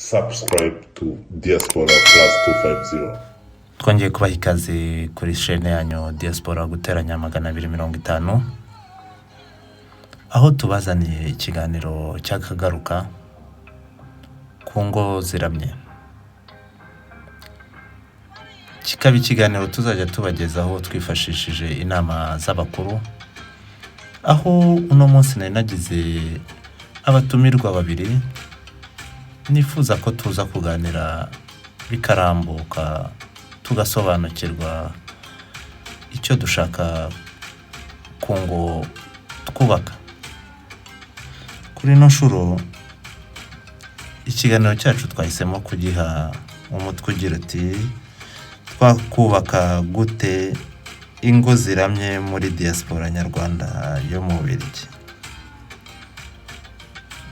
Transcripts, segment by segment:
subscribe to Diaspora Plus 250. twongeye kubaha ikaze kuri chaîne yanyu Diaspora guteranya 250, aho tubazaniye ikiganiro cy'akagaruka ku ngo ziramye. Kikaba ikiganiro tuzajya tubagezaho twifashishije inama z'abakuru, aho uno munsi nari nagize abatumirwa babiri nifuza ko tuza kuganira bikarambuka tugasobanukirwa icyo dushaka ku ngo twubaka. Kuri ino nshuro ikiganiro cyacu twahisemo kugiha umutwe ugira uti twakubaka gute ingo ziramye muri diaspora nyarwanda yo mu Bubiligi.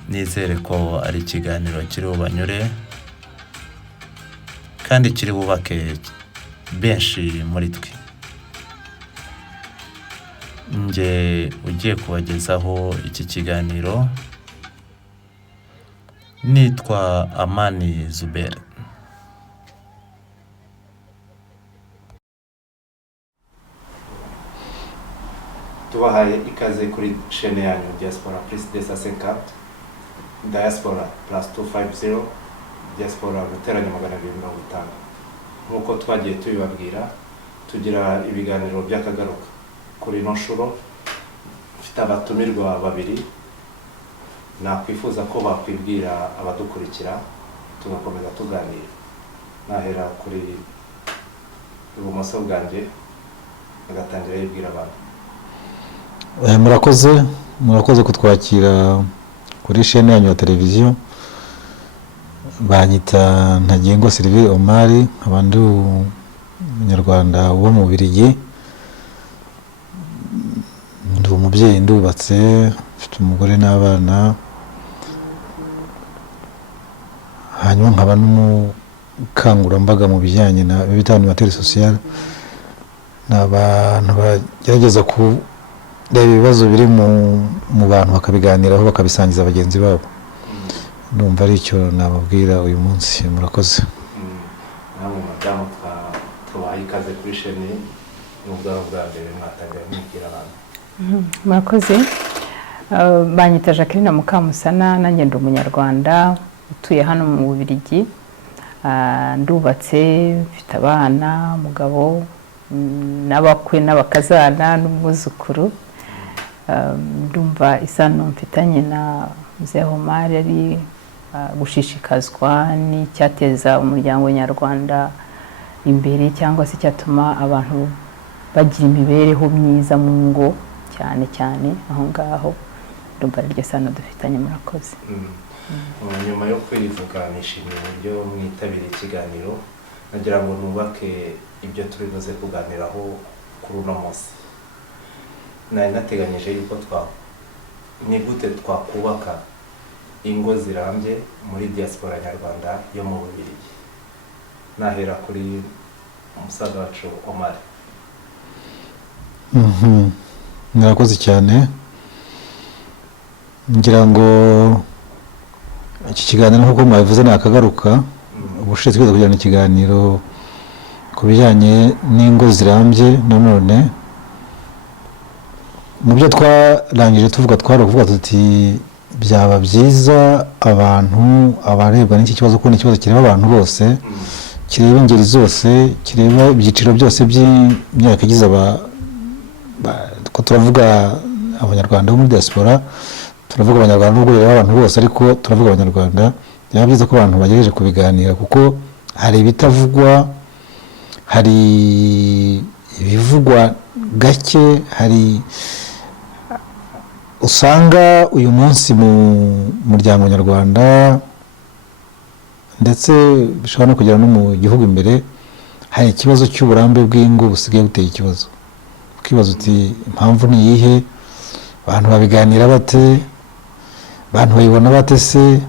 Nizere ko ari ikiganiro kiri bubanyure kandi kiri bubake benshi muri twe. Nge ugiye kubagezaho iki kiganiro nitwa Amani Zuber. Tubahaye ikaze kuri chaîne yanyu Diaspora Plus 250, Diaspora Plus 250, Diaspora guteranya 250. Nk'uko twagiye tubibabwira, tugira ibiganiro by'akagaruka. Kuri ino nshuro mfite abatumirwa babiri, nakwifuza ko bakwibwira abadukurikira tugakomeza tuganira. Nahera kuri ibumoso bwanjye agatangira yibwira abantu. Murakoze kutwakira kuri chaîne yanyu ya televiziyo. Banyita Ntagengwa Sylvie Omar, abandi umunyarwanda wo mu Bubiligi. Ndi umubyeyi, ndubatse, mfite umugore n'abana, hanyuma nkaba n'umukangurambaga mu bijyanye na bita animateur social. N'abantu bagerageza kureba ibibazo biri mu bantu bakabiganiraho bakabisangiza bagenzi babo. Ndumva ari icyo nababwira uyu munsi. Murakoze. Namwe madamu twabahaye ikaze kuri chaîne n'ubwabo bwa mbere mwatangira mwibwira abantu. Murakoze. Banyita Jacqueline Mukamusana, nanjye ndi umunyarwanda utuye hano mu Bubiligi. Ndubatse, mfite abana, umugabo, n'abakwe n'abakazana n'umwuzukuru. Ndumva isano mfitanye na Mzee Omar ari gushishikazwa n'icyateza umuryango nyarwanda imbere, cyangwa se cyatuma abantu bagira imibereho myiza mu ngo cyane aho ngaho. Ndumva ari ryo sano dufitanye. Murakoze. Nyuma yo kwivuga nishimiye uburyo mwitabiriye ikiganiro, nagira ngo nubake ibyo turi buze kuganiraho kuri uno munsi. Nari nateganyije yuko ni gute twakubaka ingo zirambye muri diaspora nyarwanda yo mu Bubiligi. Nahera kuri umusaza wacu Omar. Murakoze cyane. Ngira ngo iki kiganiro nk'uko mwabivuze ni akagaruka. Ubushize twiza kujyana ikiganiro ku bijyanye n'ingo zirambye. Nanone mu byo twarangije twavuga tuti byaba byiza abantu abarebwa n'iki kibazo, ko ni ikibazo kireba abantu bose, kireba ingeri zose, kireba ibyiciro byose by'imyaka igize ko turavuga abanyarwanda bo muri diaspora, turavuga abanyarwanda n'ubwo bireba abantu bose, ariko turavuga abanyarwanda. Byaba byiza ko abantu bagerageje kubiganira, kuko hari ibitavugwa, hari ibivugwa gake, hari usanga uyu munsi mu muryango nyarwanda ndetse bishobora no kugera no mu gihugu imbere, hari ikibazo cy'uburambe bw'ingo busigaye buteye ikibazo. Ukibaza uti impamvu ni iyihe? Abantu babiganira bate? Abantu bayibona bate se?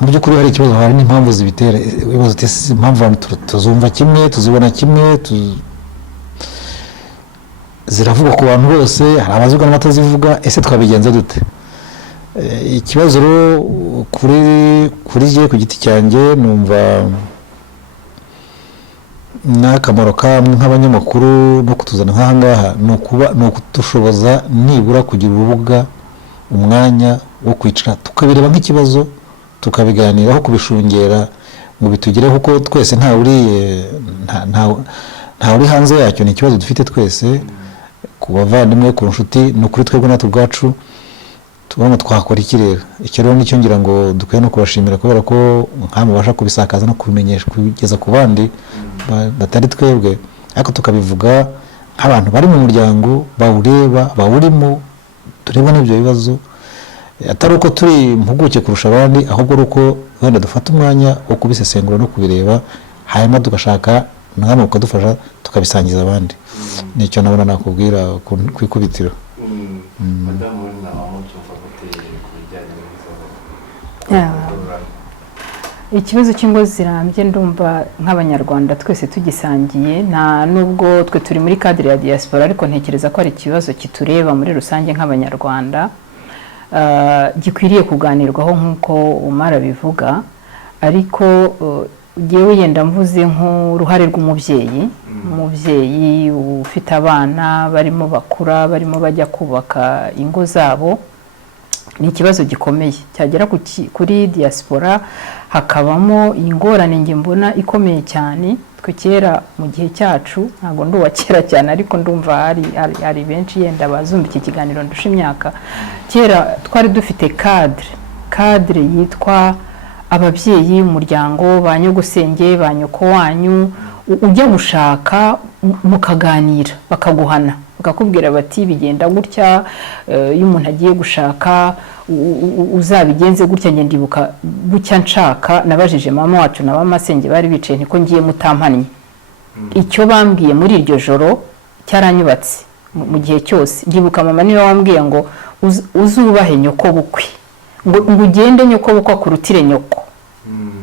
Mu by'ukuri hari ikibazo, hari n'impamvu zibitera. Ibibazo uti impamvu abantu tuzumva kimwe, tuzibona kimwe, ziravugwa ku bantu bose, hari abazivuga n'abatazivuga. Ese twabigenza dute? Ikibazo rero kuri jye ku giti cyanjye numva n'akamaro kamwe nk'abanyamakuru no kutuzana nk'aha ngaha ni ukudushoboza nibura kugira urubuga umwanya wo kwicara tukabireba nk'ikibazo tukabiganiraho kubishungera ngo bitugereho kuko twese nta uri hanze yacyo ni ikibazo dufite twese ku bavandimwe ku nshuti no kuri twebwe natwe ubwacu tubona twakora iki rero icyo rero nicyo ngira ngo dukwiye no kubashimira kubera ko nkamubasha kubisakaza no kubimenyesha kugeza ku bandi batari twebwe ariko tukabivuga nk'abantu bari mu muryango bawureba bawurimo tureba n'ibyo bibazo atari uko turi impuguke kurusha abandi ahubwo ari uko wenda dufata umwanya wo kubisesengura no kubireba hanyuma tugashaka namwe ukadufasha tukabisangiza abandi nicyo nabona nakubwira ku ikubitiro. Madamu namucyumva guteye ku bijyanye ikibazo cy'ingo zirambye ndumva nk'abanyarwanda twese tugisangiye nta nubwo twe turi muri cadre ya diaspora ariko ntekereza ko ari ikibazo kitureba muri rusange nk'abanyarwanda gikwiriye kuganirwaho nk'uko Umar bivuga ariko jewe yenda mvuze nk'uruhare rw'umubyeyi umubyeyi ufite abana barimo bakura barimo bajya kubaka ingo zabo ni ikibazo gikomeye cyagera kuri diaspora hakabamo ingorane nge mbona ikomeye cyane twe kera mu gihe cyacu ntabwo nduwa kera cyane ariko ndumva hari benshi yenda bazumva iki kiganiro ndusha imyaka kera twari dufite cadre yitwa ababyeyi umuryango ba nyogosenge ba nyoko wanyu ujya gushaka mukaganira bakaguhana bakakubwira bati bigenda gutya iyo umuntu agiye gushaka uzabigenze gutya ngende ibuka bucya nshaka nabajije mama wacu na bamasenge bari bicaye niko ngiye mutampannye icyo bambwiye muri iryo joro cyaranyubatse mu gihe cyose ndibuka mama niwe wambwiye ngo uzubahe nyoko bukwe ngo ugende nyoko bukwe kurutire nyoko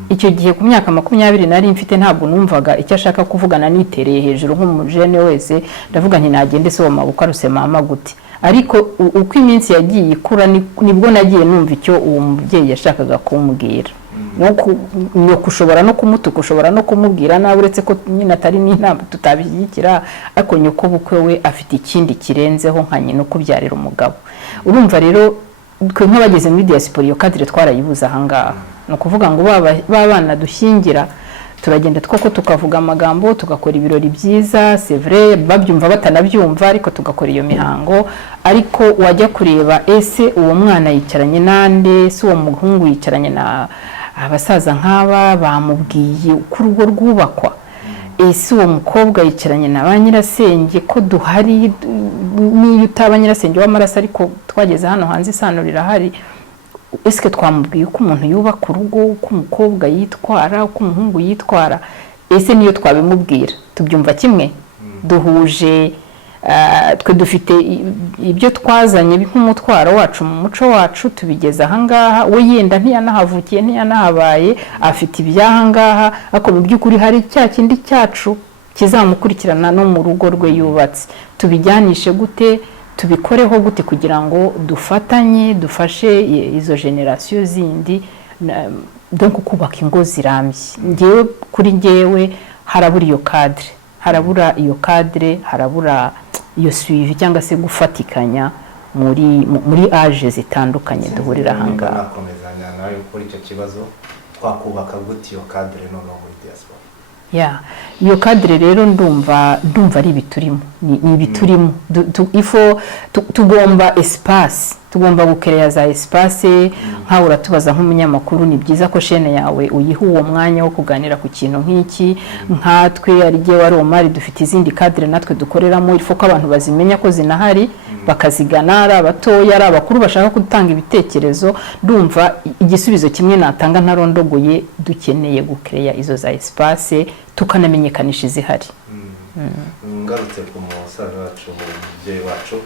icyo gihe ku myaka 20 nari mfite ntabwo numvaga icyo ashaka kuvugana nitereye hejuru nk'umujene wese ndavuga nti nagende se wo mabukwe aruse mama gute ariko uko iminsi yagiye ikura nibwo nagiye numva icyo uwo mubyeyi yashakaga kumbwira no kushobora no kumutuka ushobora no kumubwira nawe uretse ko nyine atari n'inama tutabishyigikira ariko nyoko bukwe we afite ikindi kirenzeho nka nyina kubyarira umugabo urumva rero twe nk'abageze muri diaspora iyo cadre twarayibuza ahangaha no kuvuga ngo babana dushyingira turagenda twoko tukavuga amagambo tugakora ibirori byiza c'est vrai babyumva batanabyumva ariko tugakora iyo mihango ariko wajya kureba ese uwo mwana yicaranye nande se uwo muhungu yicaranye na abasaza nk'aba bamubwiye ku rugo rwubakwa ese uwo mukobwa yicaranye na ba nyirasenge ko duhari niyo utaba nyirasenge w'amaraso ariko twageze hano hanze isano rirahari ese twamubwiye uko umuntu yubaka urugo uko umukobwa yitwara uko umuhungu yitwara ese niyo twabimubwira tubyumva kimwe duhuje twe dufite ibyo twazanye nk'umutwaro wacu mu muco wacu tubigeza ahangaha we yenda ntiyanahavukiye ntiyanahabaye afite ibyahangaha ariko mu by'ukuri hari cya kindi cyacu kizamukurikirana no mu rugo rwe yubatse tubijyanishe gute tubikoreho gute kugira ngo dufatanye dufashe izo generation zindi donc kubaka ingo zirambye ngewe kuri ngewe harabura iyo cadre harabura iyo suivi cyangwa se gufatikanya muri age zitandukanye duhurira ahangaha nakomezanya nawe kuri icyo kibazo twakubaka gute iyo cadre none muri diaspora iyo cadre rero ndumva ari ibiturimo ni ibiturimo tugomba espace tugomba gukereya za espace nkaho uratubaza nk'umunyamakuru ni byiza ko chaîne yawe uyiha uwo mwanya wo kuganira ku kintu nk'iki nkatwe ari giye wari Omar dufite izindi cadre natwe dukoreramo ifo ko abantu bazimenya ko zinahari bakazigana ari abatoya ari abakuru bashaka gutanga ibitekerezo ndumva igisubizo kimwe natanga ntarondogoye dukeneye gukereya izo za espace tukanamenyekanisha izihari ngarutse ku musaza wacu umubyeyi wacu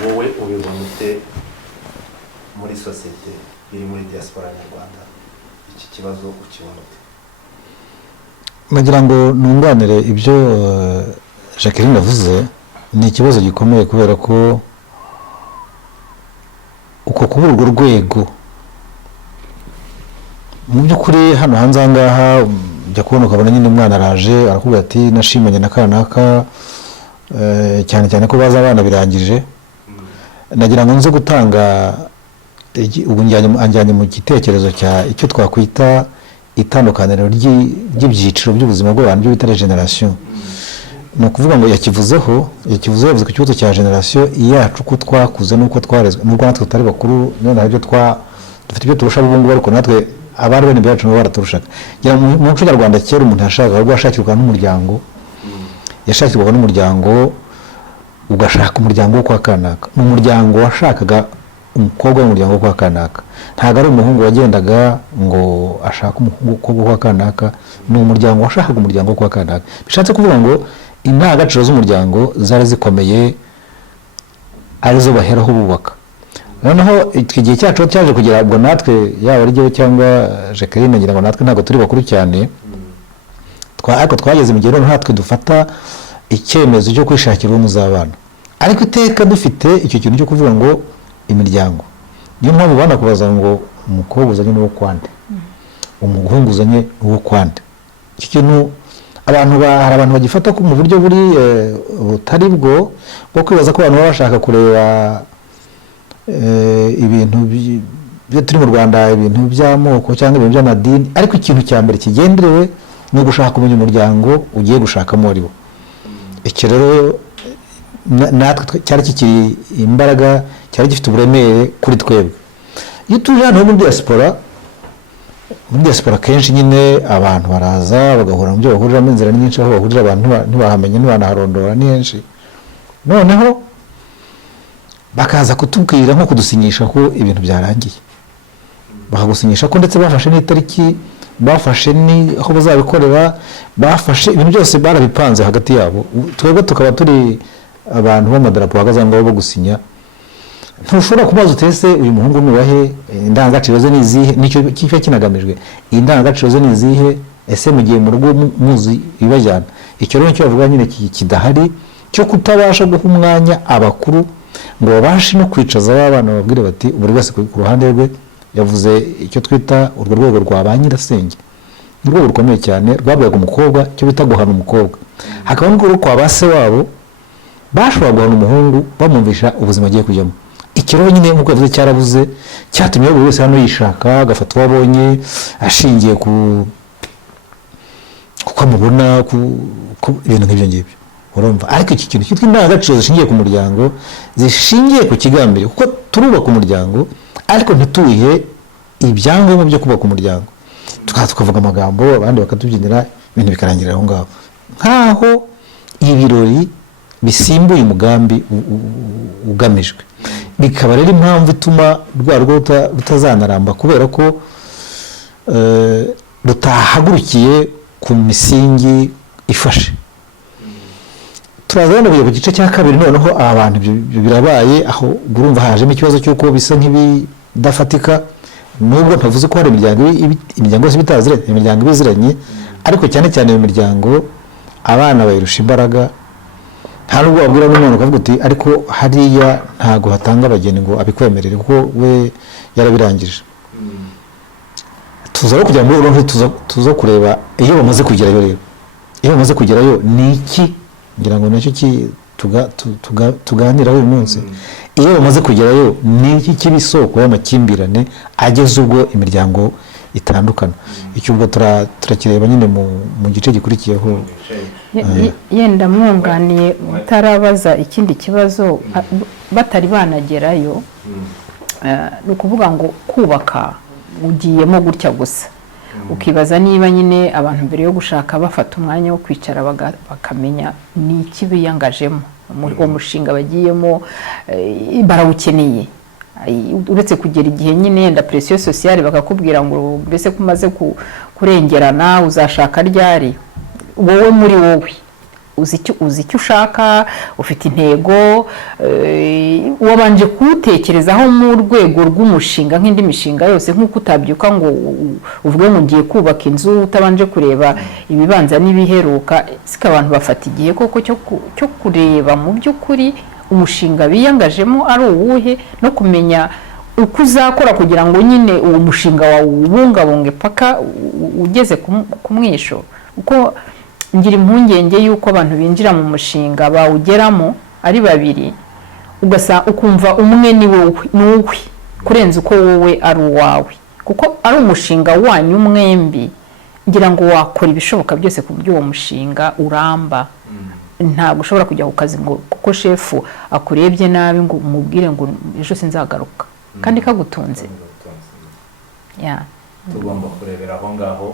wowe ubibona ute muri societe iri muri diaspora nyarwanda iki kibazo ukibona ute nagira ngo nunganire ibyo Jacqueline avuze ni ikibazo gikomeye kubera ko uko kubura urwo rwego mu by'ukuri hano hanze aha ngaha ujya kubona ukabona nyine umwana araje arakubwira ati nashimanye na kanaka cyane cyane ko baza abana birangije. Nagira ngo nze gutanga ubu njyanye mu gitekerezo cya icyo twakwita itandukaniro ry'ibyiciro by'ubuzima bw'abantu byo bita regeneration. Ni ukuvuga ngo yakivuzeho yavuze ku kibazo cya generation yacu ko twakuze n'uko twarezwe n'ubwo natwe tutari bakuru none ibyo dufite ibyo turusha ubu ngubu ariko natwe abari bene byacu nabo baraturushaga. Mu muco nyarwanda kera umuntu yashakaga ahubwo yashakirwaga n'umuryango yashakirwaga n'umuryango ugashaka umuryango wo kwa kanaka. Ni umuryango washakaga umukobwa w'umuryango wo kwa kanaka, ntabwo ari umuhungu wagendaga ngo ashaka umukobwa wo kwa kanaka. Ni umuryango washakaga umuryango wo kwa kanaka. Bishatse kuvuga ngo indangagaciro z'umuryango zari zikomeye arizo baheraho bubaka. Noneho igihe cyacu cyaje kugira ubwo natwe yaba ari jyewe cyangwa Jacqueline ngira ngo natwe ntabwo turi bakuru cyane ariko twageze mu gihe noneho natwe dufata icyemezo cyo kwishakira uwo muzabana, ariko iteka dufite icyo kintu cyo kuvuga ngo imiryango. Niyo mpamvu banakubaza ngo umukobwa uzanye n'uwo kwande, umuhungu uzanye n'uwo kwande. Icyo kintu hari abantu bagifata mu buryo butari bwo kwibaza ko abantu baba bashaka kureba ibintu byo turi mu Rwanda, ibintu by'amoko cyangwa ibintu by'amadini, ariko ikintu cya mbere kigenderewe ni ugushaka kumenya umuryango ugiye gushakamo ari wo. Iki rero natwe cyari kikiri imbaraga, cyari gifite uburemere kuri twebwe. Iyo tuje hano muri diaspora kenshi nyine abantu baraza bagahura mu byo bahuriramo, inzira nyinshi aho bahurira abantu ntibahamenye ntibanaharondora ni henshi. Noneho bakaza kutubwira nko kudusinyisha ko ibintu byarangiye, bakagusinyisha ko ndetse bafashe n'itariki, bafashe ni aho bazabikorera, bafashe ibintu byose barabipanze hagati yabo. Twebwe tukaba turi abantu b'amadarapo bahagaze ngaho bo gusinya. Ntushobora kubaza utese uyu muhungu nubahe, indangagaciro ze nizihe, nicyo kife kinagamijwe. Indangagaciro ze nizihe, ese mugiye mu rugo muzi ibajyana. Icyo rero cyo bavuga nyine kidahari cyo kutabasha guha umwanya abakuru ngo babashe no kwicaza abana babwire bati buri wese ku ruhande rwe. Yavuze icyo twita urwo rwego rwa ba nyirasenge, urwego rukomeye cyane rwabwaga umukobwa cyo bita guhana umukobwa. Hakaba n'urwego kwa base wabo bashobora guhana umuhungu bamwumvisha ubuzima agiye kujyamo. Ikiro nyine nk'uko yavuze cyarabuze, cyatumye buri wese hano yishaka agafata uwo abonye ashingiye kuko amubona ku ibintu nk'ibyo ngibyo, urumva. Ariko iki kintu cyitwa indangagaciro zishingiye ku muryango, zishingiye ku kigambire, kuko turubaka umuryango ariko ntituwihe ibyangombwa byo kubaka umuryango. Tukavuga amagambo abandi bakatubyinira ibintu bikarangirira aho ngaho, nkaho ibirori bisimbuye umugambi ugamijwe. Bikaba rero impamvu ituma rwa rugo rutazanaramba, kubera ko rutahagurukiye ku misingi ifashe. Turazana ku gice cya kabiri noneho abantu birabaye aho urumva hajemo ikibazo cy'uko bisa nk'ibidafatika, nubwo ntavuze ko hari imiryango yose bitaziranye, imiryango ibiziranye, ariko cyane cyane iyo miryango abana bayirusha imbaraga. Nta nubwo wabwira n'umuntu ukavuga uti ariko hariya ntago hatanga abageni ngo abikwemerere kuko we yarabirangije. Tuza kujya muri uronke tuza kureba iyo bamaze kugerayo. Rero iyo bamaze kugerayo ni iki, ngira ngo nacyo tuganira uyu munsi. Iyo bamaze kugerayo ni iki kibisoko y'amakimbirane ageze ubwo imiryango itandukana. Icyo ubwo turakireba nyine mu gice gikurikiyeho. Yenda mwunganiye utarabaza ikindi kibazo batari banagerayo, ni ukuvuga ngo kubaka ugiyemo gutya gusa, ukibaza niba nyine abantu mbere yo gushaka bafata umwanya wo kwicara bakamenya ni iki biyangajemo, uwo mushinga bagiyemo barawukeneye. Uretse kugera igihe nyine yenda presiyo sociale bakakubwira ngo mbese kumaze kurengerana uzashaka ryari. Wowe muri wowe uzi icyo ushaka, ufite intego, wabanje kuwutekerezaho mu rwego rw'umushinga nk'indi mishinga yose, nk'uko utabyuka ngo uvuge ngo ngiye kubaka inzu utabanje kureba ibibanza n'ibiheruka. Sika abantu bafata igihe koko cyo kureba mu by'ukuri umushinga biyangajemo ari uwuhe, no kumenya uko uzakora kugira ngo nyine uwo mushinga wawe ubungabunge paka ugeze ku mwisho. Uko ngira impungenge y'uko abantu binjira mu mushinga bawugeramo ari babiri, ukumva umwe ni wowe kurenza uko wowe ari uwawe, kuko ari umushinga wanyu mwembi. Ngira ngo wakora ibishoboka byose ku buryo uwo mushinga uramba. Ntabwo ushobora kujya ku kazi ngo kuko shefu akurebye nabi ngo umubwire ngo ejo sinzagaruka kandi kagutunze. Tugomba kurebera aho ngaho,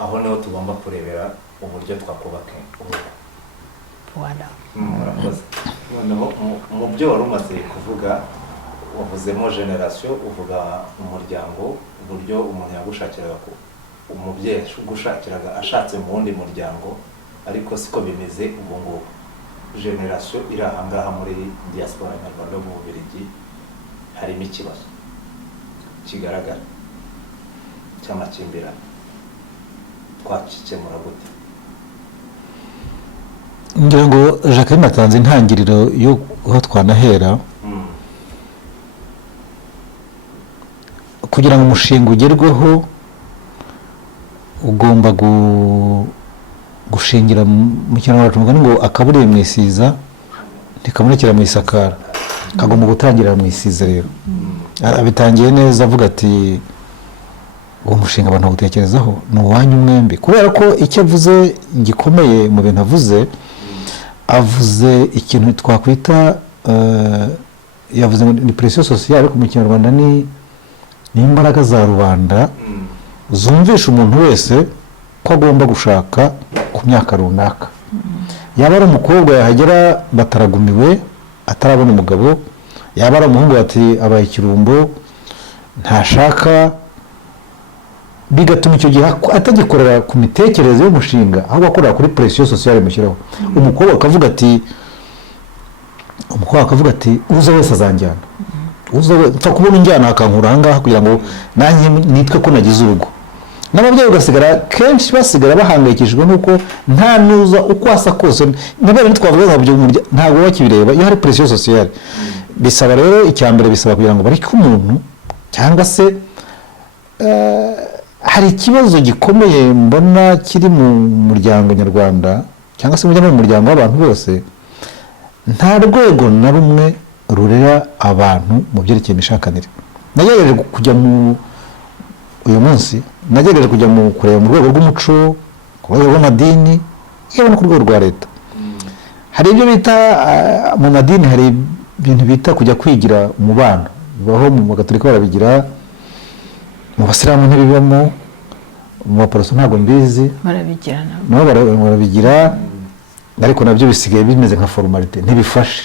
aho niho tugomba kurebera uburyo twakubaka urugo. Murakoze. Noneho mu byo wari umaze kuvuga, wavuzemo generasiyo, uvuga umuryango, uburyo umuntu yagushakiraga umubyeyi ugushakiraga ashatse mu wundi muryango, ariko siko bimeze ubu ngubu. Generasiyo iri aha ngaha muri diaspora nyarwanda mu Bubiligi harimo ikibazo kigaragara cy'amakimbirane. Twakikemura gute? ngira ngo Jacqueline atanze intangiriro yo aho twanahera. Kugira ngo umushinga ugerweho ugomba gushingira mu kinyarwanda mugani ngo akaburiye mu isiza ntikamurikira mu isakara, kagomba gutangirira mu isiza. Rero abitangiye neza avuga ati uwo mushinga abantu bawutekerezaho ni uwanyu mwembi, kubera ko icyo avuze gikomeye mu bintu avuze ikintu twakwita yavuze ni pression sociale, ariko mu kinyarwanda ni imbaraga za rubanda zumvisha umuntu wese ko agomba gushaka ku myaka runaka. Yaba ari umukobwa yahagera bataragumiwe atarabona umugabo, yaba ari umuhungu ati abaye ikirumbo ntashaka, bigatuma icyo gihe atagikorera ku mitekerereze y'umushinga, ahubwo akorera kuri pression sociale mushyiraho. Umukobwa akavuga ati uza wese azanjyana, uza mfa kubona injyana akankura ahangaha kugira ngo nanjye nitwe ko nagize urugo. N'ababyeyi ugasigara kenshi basigara bahangayikishijwe nuko nta nuza uko asa kose, nabere ntitwavuga ntabwo bakibireba iyo hari pression sociale. Bisaba rero icyambere, bisaba kugira ngo bareke umuntu, cyangwa se hari ikibazo gikomeye mbona kiri mu muryango nyarwanda, cyangwa se mu muryango w'abantu bose. Nta rwego na rumwe rurera abantu mu byerekeye imishakanire. Nagerageje kujya uyu munsi nagerageje kujya kureba mu rwego rw'umuco, ku rwego rw'amadini, yewe no ku rwego rwa leta. Hari ibyo bita mu madini, hari ibintu bita kujya kwigira umubano, bibaho mu Gatolika barabigira, mu Basilamu ntibibamo, mu Baporoso ntabwo mbizi, barabigira, ariko nabyo bisigaye bimeze nka formalite, ntibifashe.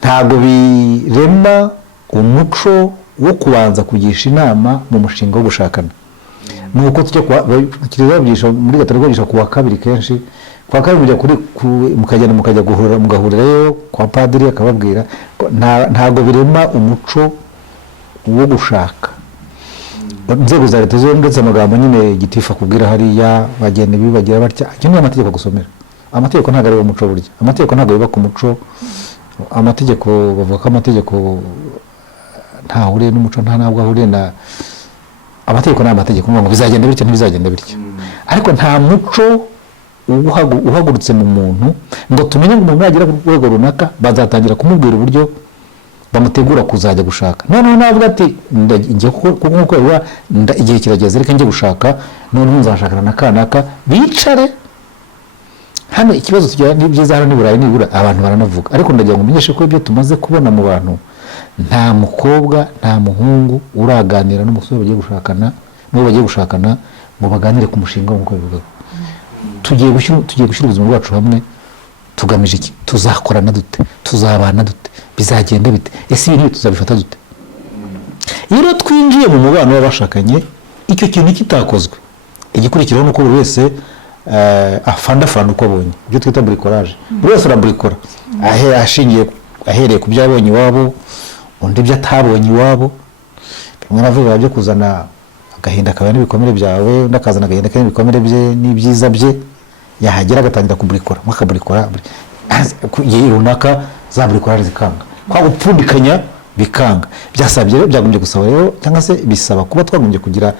Ntabwo birema umuco wo kubanza kugisha inama mu mushinga wo gushakana. Nuko tujya babyigisha muri Gatolika, bagisha ku wa kabiri kenshi, ku wa kabiri mukajya guhura, mugahurirayo kwa padiri akababwira. Ntabwo birema umuco wo gushaka. Inzego za leta zo ndetse amagambo nyine gitifu akubwira hariya bagenda bibagira batya, icyo ni amategeko gusomera. Amategeko ntabwo ari umuco burya, amategeko ntabwo yubaka umuco. Amategeko bavuga ko amategeko ntahuriye n'umuco, ntabwo ahuriye na amategeko. N'amategeko ngo bizagenda bityo ntibizagenda bityo, ariko nta muco uhagurutse mu muntu ngo tumenye ngo umuntu yagera ku rwego runaka bazatangira kumubwira uburyo bamutegura kuzajya gushaka. Noneho navuga ati njye kuko igihe kirageze reka njye gushaka, noneho nzashakana na kanaka, bicare hano. Ikibazo tugira ni byiza hano ni Burayi, nibura abantu baranavuga, ariko ndagira ngo umenyeshe ko ibyo tumaze kubona mu bantu, nta mukobwa nta muhungu uraganira n'umusore bagiye gushakana n'uwo bagiye gushakana ngo baganire ku mushinga nk'uko bivuga. Tugiye gushyira ubuzima bwacu hamwe, tugamije iki? Tuzakorana dute? Tuzabana dute? Bizagenda bite? Ese ibintu tuzabifata dute? Iyo twinjiye mu mubano w'abashakanye, icyo kintu kitakozwe, igikurikiraho nuko buri wese afanda uko abonye, ibyo twita bricolage. Buri wese arabricora ahereye ku byo abonye iwabo, undi ibyo atabonye iwabo. Bimwe navuga byo kuzana agahinda kawe n'ibikomere byawe, undi akazana agahinda kawe n'ibikomere bye n'ibyiza bye, yahagera agatangira kubricora, mwakabricora runaka za bricolage zikanga. Kwa gupfundikanya bikanga. Byasabye rero, byagombye gusaba rero cyangwa se bisaba kuba twagombye kugira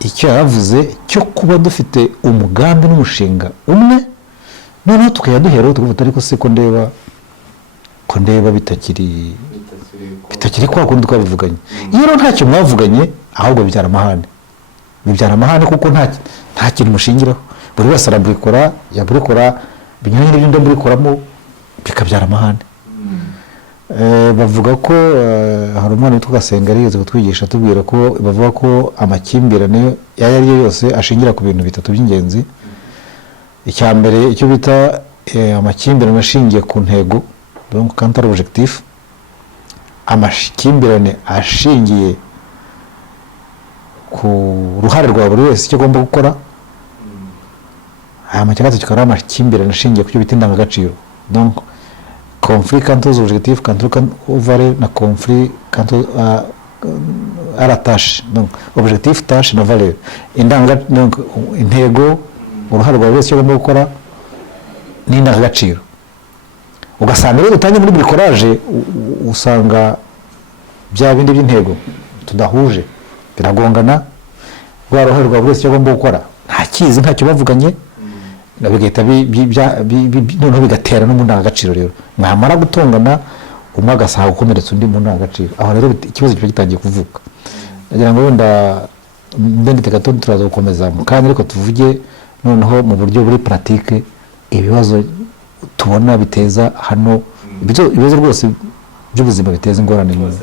icyo yaravuze cyo kuba dufite umugambi n'umushinga umwe, noneho tukajya duheraho tukavuga ariko se ko ndeba bitakiri kwa kundi twabivuganye. Iyo rero ntacyo mwavuganye ahubwo bibyara amahane kuko nta kintu mushingiraho, buri wese araburikora binyuranye n'ibyo ndaburikoramo bikabyara amahane. Bavuga ko hari umwana witwa Gasenga yigeze kutwigisha atubwira ko bavuga ko amakimbirane ayo ari yo yose ashingira ku bintu bitatu by'ingenzi. Icya mbere icyo bita amakimbirane ashingiye ku ntego, donc counter objectif. Amakimbirane ashingiye ku ruhare rwa buri wese icyo agomba gukora. Aya makimbirane kikaba ari amakimbirane ashingiye ku cyo bita indangagaciro, donc conflit quant aux objectifs, valeur na conflit quant à la tâche, donc objectif, tâche na valeur. Donc intego, uruhare rwa buri wese icyo agomba gukora n'indangagaciro. Ugasanga rero utangiye muri bricolage usanga bya bindi by'intego tudahuje biragongana, rwa ruhare rwa buri wese icyo agomba gukora ntakizi, ntacyo bavuganye, bigahita noneho bigatera no mu ndangagaciro. Rero mwamara gutongana umwe agasanga gukomeretsa undi mu ndangagaciro, aho rero ikibazo kiba gitangiye kuvuka. Ndagira ngo wenda ndendete gato turaza gukomeza mu kanya, ariko tuvuge noneho mu buryo buri pratique ibibazo tubona biteza hano, ibibazo rwose by'ubuzima biteza ingorane nyinshi.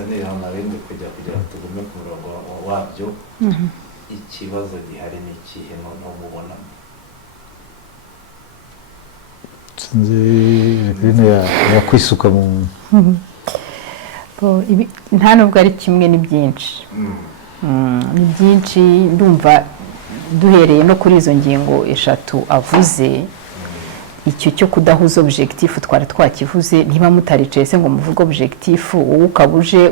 Ikibazo gihari ni ikihe noneho mubona? yakwisuka mu nta nubwo ari kimwe, ni byinshi. Ni byinshi, ndumva duhereye no kuri izo ngingo eshatu avuze. Icyo cyo kudahuza objectif twari twakivuze, niba mutaricaye se ngo muvuge objectif, wowe ukabuje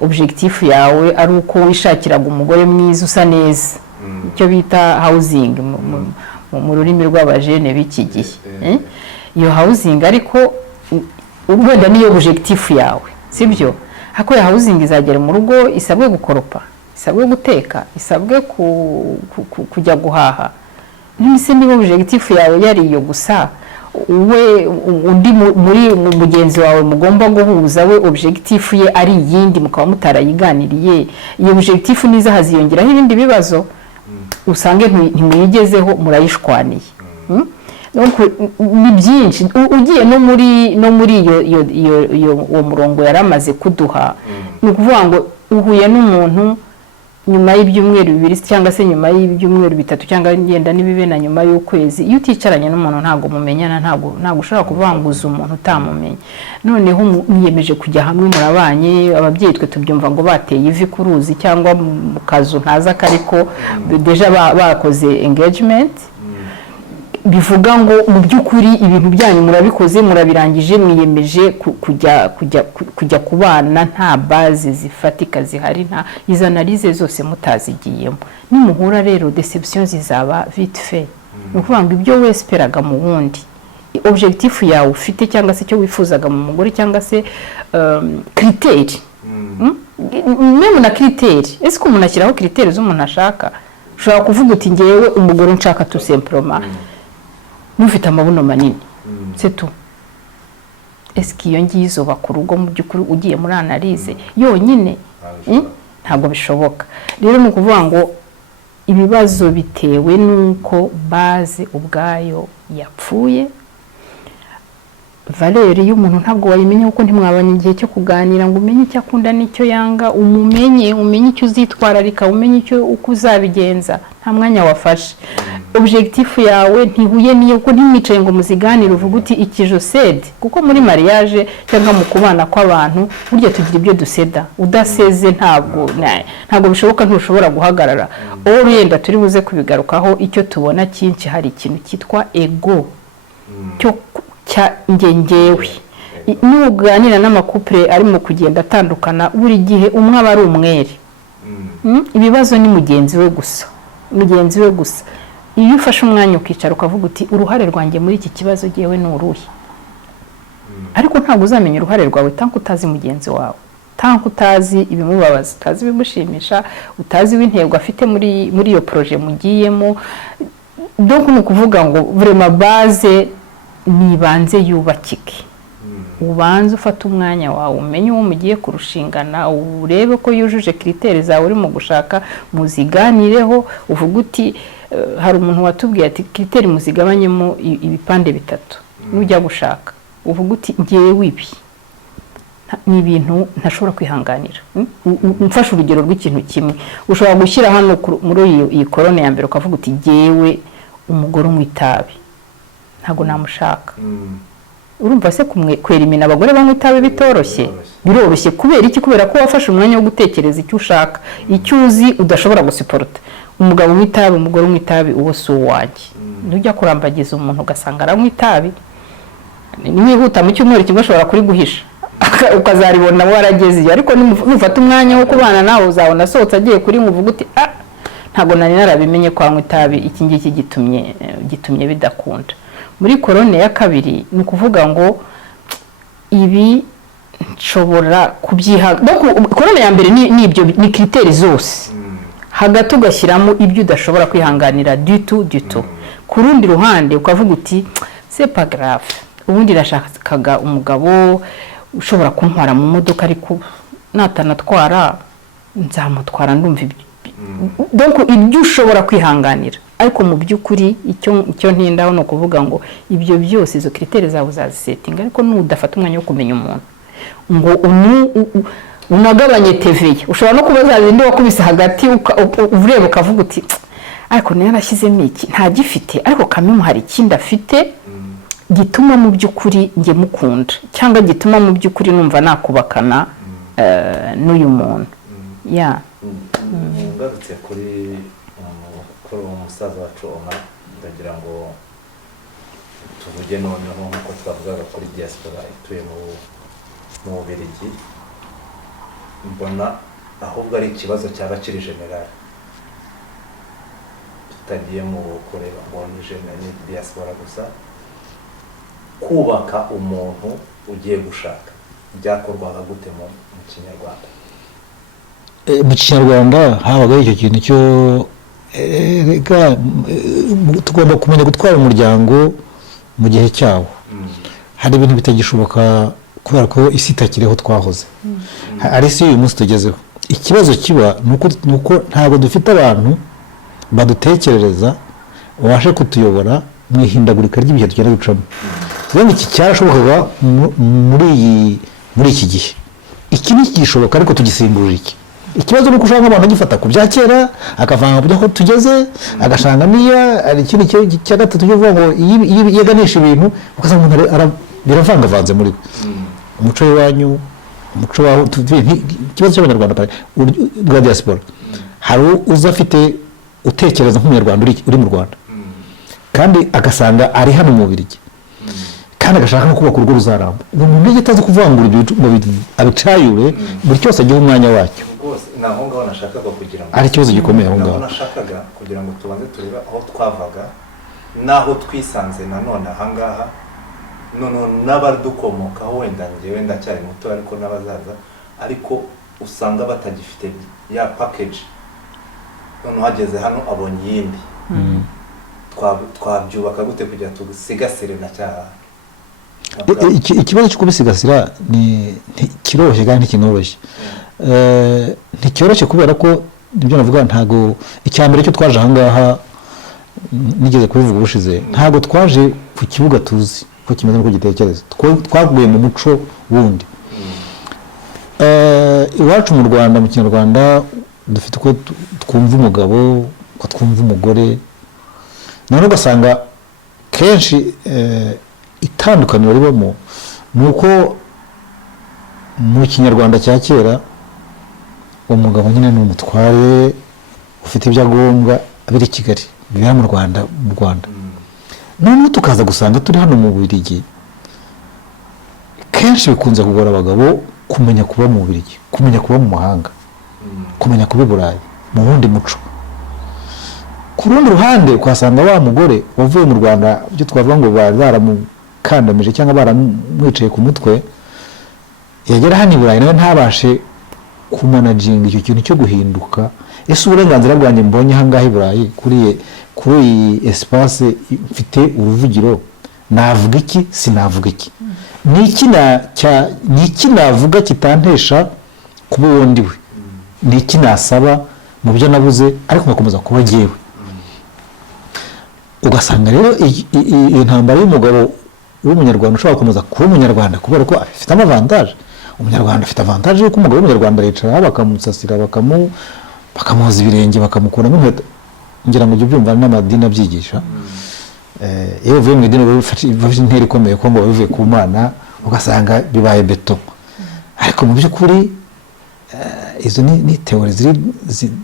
objectif yawe ari uko wishakiraga umugore mwiza usa neza, icyo bita housing mu rurimi rw'abajene b'iki gihe. Iyo housing ariko wenda niyo objectif yawe, sibyo? Hako ya housing izagera mu rugo isabwe gukoropa, isabwe guteka, isabwe kujya guhaha. Nise niba objectif yawe yari iyo gusa, we undi muri mugenzi wawe mugomba guhuza we objectif ye ari yindi mukaba mutarayiganiriye, iyo objectif niza haziyongeraho ibindi bibazo usange ntimuyigezeho, murayishwaniye. Donc ni byinshi, ugiye no muri iyo murongo yaramaze kuduha, ni ukuvuga ngo uhuye n'umuntu nyuma y'ibyumweru 2 cyangwa se nyuma y'ibyumweru 3 cyangwa ngenda nibibe na nyuma y'ukwezi, iyo uticaranye n'umuntu ntago mumenyana, ntago ushobora kuvanguza umuntu utamumenye. Noneho mwiyemeje kujya hamwe, murabanye, ababyeyi twe tubyumva ngo bateye ivi ku ruzi cyangwa mu kazu ntaza kariko deja bakoze engagement, bivuga ngo mu by'ukuri ibintu byanyu murabikoze, murabirangije, mwiyemeje kujya kubana nta base zifatika zihari, nta izo analyse zose mutazigiyemo. Nimuhura rero deception zizaba vite fait. Ukuvuga ngo ibyo wesperaga mu wundi, objectif yawe ufite cyangwa se cyo wifuzaga mu mugore cyangwa se critère, meme na critère, est-ce que umuntu ashyiraho critère z'umuntu ashaka? Ushobora kuvuga uti ngewe umugore nshaka tout simplement mufite amabuno manini, c'est tout. Est-ce que iyo ngizo bakurugo mu byukuri ugiye muri analyse yonyine? Ntabwo bishoboka. Rero ni ukuvuga ngo ibibazo bitewe nuko base ubwayo yapfuye, valeur y'umuntu ntabwo wayimenye uko ntimwabanye igihe cyo kuganira ngo umenye icyo akunda n'icyo yanga, umenye icyo uzitwararika, umenye icyo uko uzabigenza, nta mwanya wafashe. Objectif yawe ntihuye niyo ko ntimwicaye ngo muziganire uvuga uti iki je cede, kuko muri mariage cyangwa mu kubana kw'abantu burya tugira ibyo duseda, udaseze ntabwo bishoboka, ntushobora guhagarara. Yenda turi buze kubigarukaho, icyo tubona cyinshi hari ikintu cyitwa ego cyo ngewe. Nuganira n'amakupure ari mu kugenda atandukana, buri gihe umwe aba ari umwere, ibibazo ni mugenzi we gusa. Iyo ufashe umwanya ukicara ukavuga uti uruhare rwanjye muri iki kibazo giyewe ni uruhe, ariko ntabwo uzamenya uruhare rwawe tanko utazi mugenzi wawe, tanko utazi ibimubabaza, utazi ibimushimisha, utazi w'intego afite muri iyo projet mugiyemo. Donc ni ukuvuga ngo vraiment base nibanze yubakike, ubanze ufata umwanya wawe umenye uwo mugiye kurushingana, urebe ko yujuje critères zawe urimo gushaka, muziganireho. Uvuga uti hari umuntu watubwiye ati critères muzigabanyemo ibipande bitatu nujya gushaka. Uvuga uti ngewe ibi ni ibintu ntashobora kwihanganira. Mfashe urugero rw'ikintu kimwe, ushobora gushyira hano muri iyi korone ya mbere ukavuga uti ngewe umugore unywa itabi ntago namushaka. Urumva se kwerimina abagore banywa itabi bitoroshye? Biroroshye. Kubera iki? Kubera ko wafashe umwanya wo gutekereza icyo ushaka, icyo uzi udashobora gusiporota. Umugabo unywa itabi, umugore unywa itabi, uwo si uwanjye. Nujya kurambagiza umuntu ugasanga aranywa itabi, niwihuta mu cyumweru kimwe ashobora kuri guhisha ukazaribona warageze iyo. Ariko nufata umwanya wo kubana nawe uzabona sohotse agiye kuri uvuga uti ntago nari narabimenye ko anywa itabi, iki ngiki gitumye bidakunda. Muri korone ya kabiri ni ukuvuga ngo ibi nshobora kubyiha. Korone ya mbere ni ibyo ni critères zose, hagati ugashyiramo ibyo udashobora kwihanganira du tout. Ku rundi ruhande ukavuga uti c'est pas grave, ubundi rashakaga umugabo ushobora kuntwara mu modoka, ariko natanatwara nzamutwara ndumva ibyo. Donc ibyo ushobora kwihanganira, ariko mu by'ukuri icyo ntindaho no kuvuga ngo ibyo byose izo critères zawe uzazisetinga, ariko n'udafata umwanya wo kumenya umuntu ngo unagabanye TV. Ushobora no kubaza zindi wakubise hagati ureba ukavuga uti ariko niyo nashyizemo iki nta gifite, ariko kamwe hari ikindi afite gituma mu by'ukuri nge mukunda, cyangwa gituma mu by'ukuri numva nakubakana n'uyu muntu. Ngarutse kuri umusaza wacu Omar, ndagira ngo tuvuge noneho nk'uko twavugaga kuri diaspora ituye mu Bubiligi. Mbona ahubwo ari ikibazo cyaba kiri general, tutagiye mu kureba ngo ni diaspora gusa. Kubaka umuntu ugiye gushaka byakorwaga gute mu Kinyarwanda? Mu Kinyarwanda habaga icyo kintu cyo tugomba kumenya gutwara umuryango mu gihe cyawo. Hari ibintu bitagishoboka kubera ko isi itakiriho twahoze, ari si uyu munsi tugezeho. Ikibazo kiba nuko ntabwo dufite abantu badutekerereza babashe kutuyobora mu ihindagurika ry'ibihe tugenda gucamo. Rero iki cyarashobokaga muri iki gihe, iki ni gishoboka, ariko tugisimburira iki? Ikibazo nuko ushaka abantu bagifata ku bya kera akavanga kujya ko tugeze, agashanga niya ari ikindi cya gatatu cyo kuvuga ngo yaganisha ibintu ukasanga umuntu biravangavanze muri umuco w'iwanyu, umuco waho. Ikibazo cy'Abanyarwanda bwa diaspora, hari uza afite utekereza nk'umunyarwanda uri mu Rwanda, kandi agasanga ari hano mu Bubiligi, kandi agashaka no kubaka urugo ruzaramba. Umuntu ntege atazi kuvangura ibyo abicayure buri cyose agiye umwanya wacyo. Naho ngaho nashakaga kugira ngo ari ikibazo gikomeye aho ngaho. Nashakaga kugira ngo tubanze turebe aho twavaga naho twisanze nanone ahangaha, none n'abadukomokaho, wenda njyewe ndacyari muto ariko n'abazaza, ariko usanga batagifite ya package. None hageze hano abonye yindi, twabyubaka gute kugira tusigasire na cyaha? Ikibazo cyo kubisigasira ni kiroroshye kandi ntikinoroshye. Nticyoroshye kubera ko ibyo navuga, ntago icyambere cyo twaje ahangaha nigeze kubivuga ubushize, ntago twaje ku kibuga tuzi ko kimeze n'uko gitekereza, twaguye mu muco wundi. Iwacu mu Rwanda, mu Kinyarwanda dufite uko twumva umugabo, uko twumva umugore, none ugasanga kenshi itandukaniro ribamo ni uko mu Kinyarwanda cya kera umugabo nyine ni umutware ufite ibyo agomba abiri Kigali, biba mu Rwanda. Noneho tukaza gusanga turi hano mu Bubiligi, kenshi bikunze kugora abagabo kumenya kuba mu Bubiligi, kumenya kuba mu mahanga, kumenya kuba i Burayi mu wundi muco. Ku rundi ruhande ukasanga wa mugore wavuye mu Rwanda, byo twavuga ngo baramukandamije cyangwa baramwicaye ku mutwe, yagera hano i Burayi nawe ntabashe kumanaginga icyo kintu cyo guhinduka. Ese uburenganzira bwanjye mbonye aha ngaha i Burayi kuri iyi espace mfite uruvugiro, navuga iki sinavuga iki, ni iki navuga kitantesha kuba uwo ndiwe, ni iki nasaba mu byo nabuze ariko ngakomeza kuba jyewe. Ugasanga rero iyi ntambara y'umugabo w'umunyarwanda ushobora gukomeza kuba umunyarwanda kubera ko afite amavantaje. Umunyarwanda afite avantaje yuko umugabo w'umunyarwanda aricara bakamusasira, bakamuhoza ibirenge, bakamukuramo inkweto. Ngira ngo ujye ubyumva n'amadini abyigisha. Iyo uvuye mu idini bafite intera ikomeye ko ngo bivuye ku Mana, ugasanga bibaye beto. Ariko mu by'ukuri izo ni teori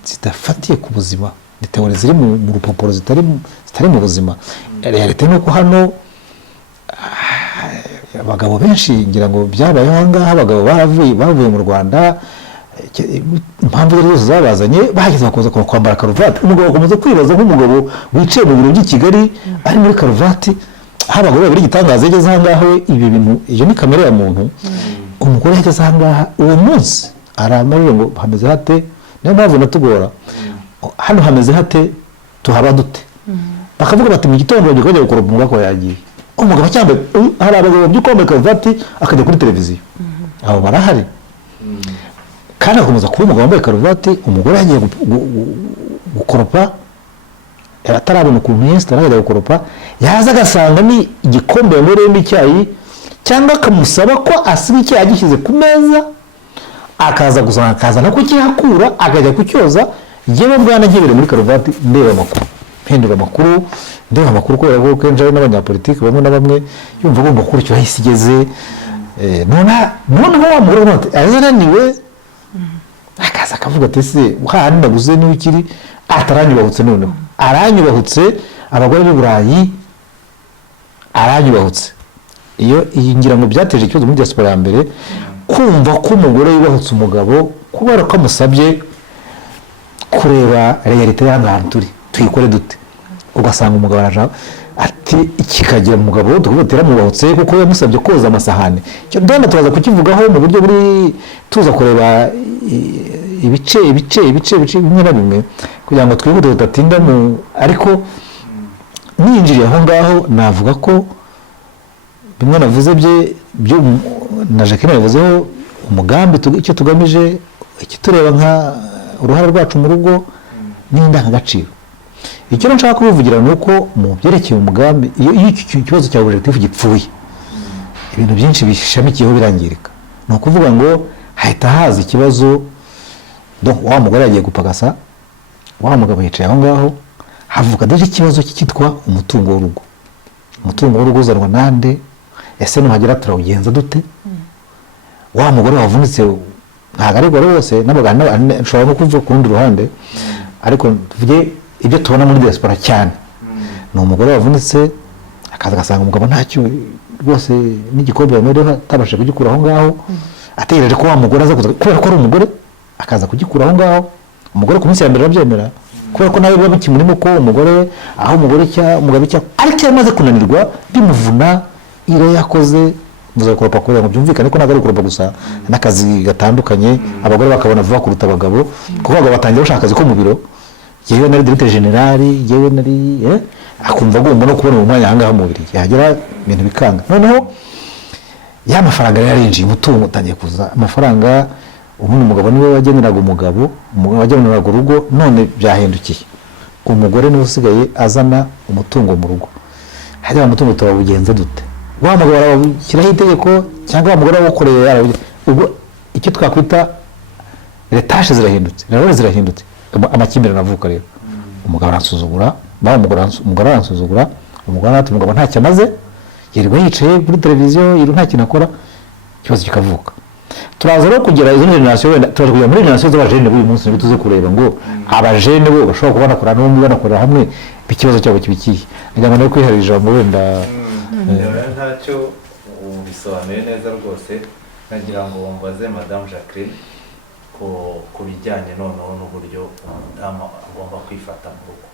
zidafatiye ku buzima, ni teori ziri mu rupapuro zitari mu buzima. Realite ni uko hano abagabo benshi, ngira ngo byabayeho aha ngaha, abagabo bavuye mu Rwanda, impamvu zose zabazanye bahageze bakomeza kwambara karuvati. Umugabo akomeza kwibaza nk'umugabo wicaye mu biro by'i Kigali ari muri karuvati, aho abagore babiri igitangaza yageze aha ngaha, ibi bintu, iyo ni kamere ya muntu. Umugore yageze aha ngaha uwo munsi aramarira ngo hameze hate, niyo mpamvu natugora hano hameze hate, tuhaba dute. Bakavuga bati mu gitondo bagiye kujya gukora umugabo ko yagiye. Umugabo cyambaye, hari abagabo babyukomeye karuvati akajya kuri televiziyo, abo barahari. Kandi akomeza kuba umugabo wambaye karuvati, umugore yagiye gukoropa, atarabona ukuntu yese arajya gukoropa, yaza agasanga ni igikombe yanywereyemo icyayi, cyangwa akamusaba ko asiga icyayi agishyize ku meza, akaza gusanga akazana ko kihakura akajya kucyoza. Yewe bwana nkibere muri karuvati ndeba amakuru, mpindura amakuru, ndeba amakuru kubera ko kenshi ari n'abanyapolitiki bamwe na bamwe yumva agomba gukora icyo yahise igeze. Noneho wa mugore arananiwe, akaza akavuga ati ese hahandi naguze niwe ukiri, ataranyubahutse. Noneho aranyubahutse, abagore b'i Burayi aranyubahutse. Iyi ngira ngo byateje ikibazo muri diaspora ya mbere, kumva ko umugore yubahutse umugabo kubera ko amusabye kureba realite y'ahantu turi, tuyikore dute. Ugasanga umugabo araje ati kikagira umugabo tukubutera mubahutse kuko yamusabye koza amasahane. Cyo ndenda tubaza kukivugaho mu buryo buri tuza kureba ibice bimwe na bimwe kugira ngo twihute tutatinda ariko ninjiriye aho ngaho navuga ko bimwe navuze byo na Jacqueline yavuzeho umugambi icyo tugamije, ikitureba nka uruhare rwacu mu rugo n'indangagaciro. Icyo nshaka kubivugira ni uko mu byerekeye umugambi, iyo iki kibazo cya objectif gipfuye, ibintu byinshi bishamikiyeho birangirika. Ni ukuvuga ngo hahita haza ikibazo, wa mugore yagiye gupagasa, wa mugabo yicaye aho ngaho, havuga dore ikibazo cyitwa umutungo w'urugo. Umutungo w'urugo uzanwa nande? Ese nuhagera turawugenza dute? Wa mugore wavunitse ntabwo ari gore wose, n'abagana nshobora no kuvuga ku rundi ruhande, ariko tuvuge ibyo tubona muri diaspora cyane. Ni umugore wavunitse akaza agasanga umugabo ntacyo rwose n'igikombe yanywereho atabasha kugikura aho ngaho, ategereje ko wa mugore aza kuza kubera ko ari umugore, akaza kugikura aho ngaho. Umugore ku minsi ya mbere arabyemera kubera ko nawe biba bikimurimo ko umugore aho umugore umugabo ariko yamaze kunanirwa bimuvuna ire yakoze muzakoropa kugira ngo byumvikane ko ntabwo ari ukoropa gusa, n'akazi gatandukanye. Abagore bakabona vuba kuruta abagabo kuko abagabo batangira bashaka akazi ko mu biro, yewe nari directeur general, yewe nari akumva agomba no kubona mu mwanya ahangaha mu biri, yagera ibintu bikanga. Noneho ya mafaranga yari yarinjiye, umutungo utangiye kuza, amafaranga ubundi umugabo niwe wageneraga umugabo wageneraga urugo, none byahindukiye umugore niwe usigaye azana umutungo mu rugo. Hajya umutungo turawugenza dute? Wa mugabo arabushyiraho itegeko cyangwa wa mugore awukoreye ubwo icyo twakwita retashe zirahindutse, rero zirahindutse, amakimbirane avuka. Rero umugabo aransuzugura, umugore aransuzugura, umugore ati umugabo ntacyo amaze, yirirwa yicaye kuri televiziyo, yirirwa nta kintu akora, ikibazo kikavuka. Turaza rero kugira izo generation, wenda turaza kugira muri generation z'abajene b'uyu munsi tuze kureba ngo abajene bo bashobora kubona kora n'umwe banakorera hamwe ikibazo cyabo kibikiye. Ngira ngo kwiharira ijambo wenda ntacyo bisobanuye neza rwose. Nagira ngo mbaze Madame Jacqueline ku bijyanye noneho n'uburyo umudamu agomba kwifata mu rugo.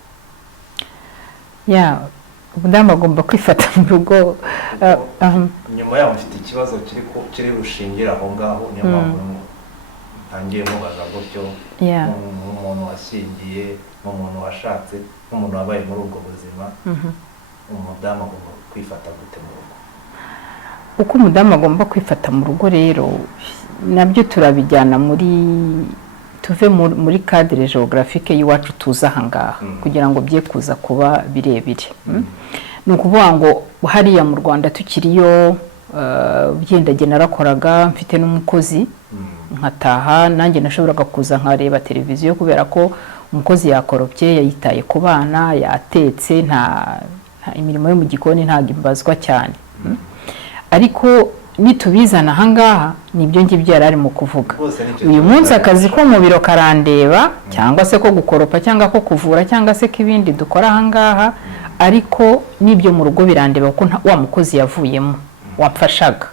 umudamu agomba kwifata mu rugo nyuma yaho mfite ikibazo kiri rushingira aho ngaho, niyo mpamvu ntangiye mubaza gutyo nk'umuntu washyingiye, nk'umuntu washatse, nk'umuntu wabaye muri ubwo buzima, umudamu agomba kwifata gute mu rugo? Uko umudamu agomba kwifata mu rugo rero nabyo turabijyana tuve muri cadre geographique y'iwacu tuza ahangaha kugira ngo bye kuza kuba birebire. Ni ukuvuga ngo hariya mu Rwanda tukiriyo byendage narakoraga mfite n'umukozi nkataha, nanjye nashoboraga kuza nkareba televiziyo kubera ko umukozi yakoropye, yayitaye ku bana, yatetse, nta imirimo yo mu gikoni ntago imbazwa cyane. Ariko nitubizana ahangaha nibyo ngibyo yarari mu kuvuga. Uyu munsi akazi ko mu biro karandeba, cyangwa se ko gukoropa, cyangwa ko kuvura, cyangwa se k'ibindi dukora ahangaha, ariko nibyo mu rugo birandeba ko wa mukozi yavuyemo wapfashaga.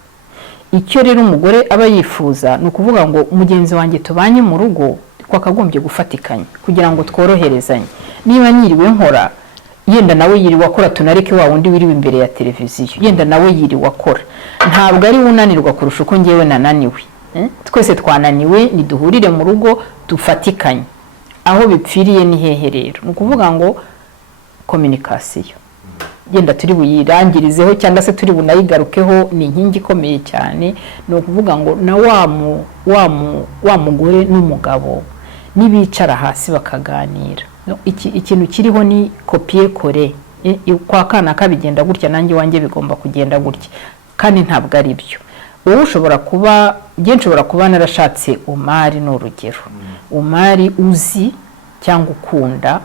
Icyo rero umugore aba yifuza ni ukuvuga ngo mugenzi wanjye tubanye mu rugo twakagombye gufatikanya kugira ngo tworoherezanye. Niba niriwe nkora, yenda nawe yiriwe akora, tunareke wa wundi wiriwe imbere ya televiziyo, yenda nawe yiriwe akora. Ntabwo ari unanirwa kurusha uko ngewe nananiwe. Twese twananiwe, niduhurire mu rugo dufatikanye. Aho bipfiriye ni hehe rero? Ni ukuvuga ngo communication yenda turi buyirangirizeho cyangwa se turi bunayigarukeho, ni inkingi ikomeye cyane. Ni ukuvuga ngo na wa mugore n'umugabo nibicara hasi bakaganira, ikintu kiriho ni copier coller, kwa kana kabigenda gutya nanjye wanjye bigomba kugenda gutya, kandi ntabwo ari byo. Wowe ushobora kuba narashatse Omari n'urugero, Omari uzi cyangwa ukunda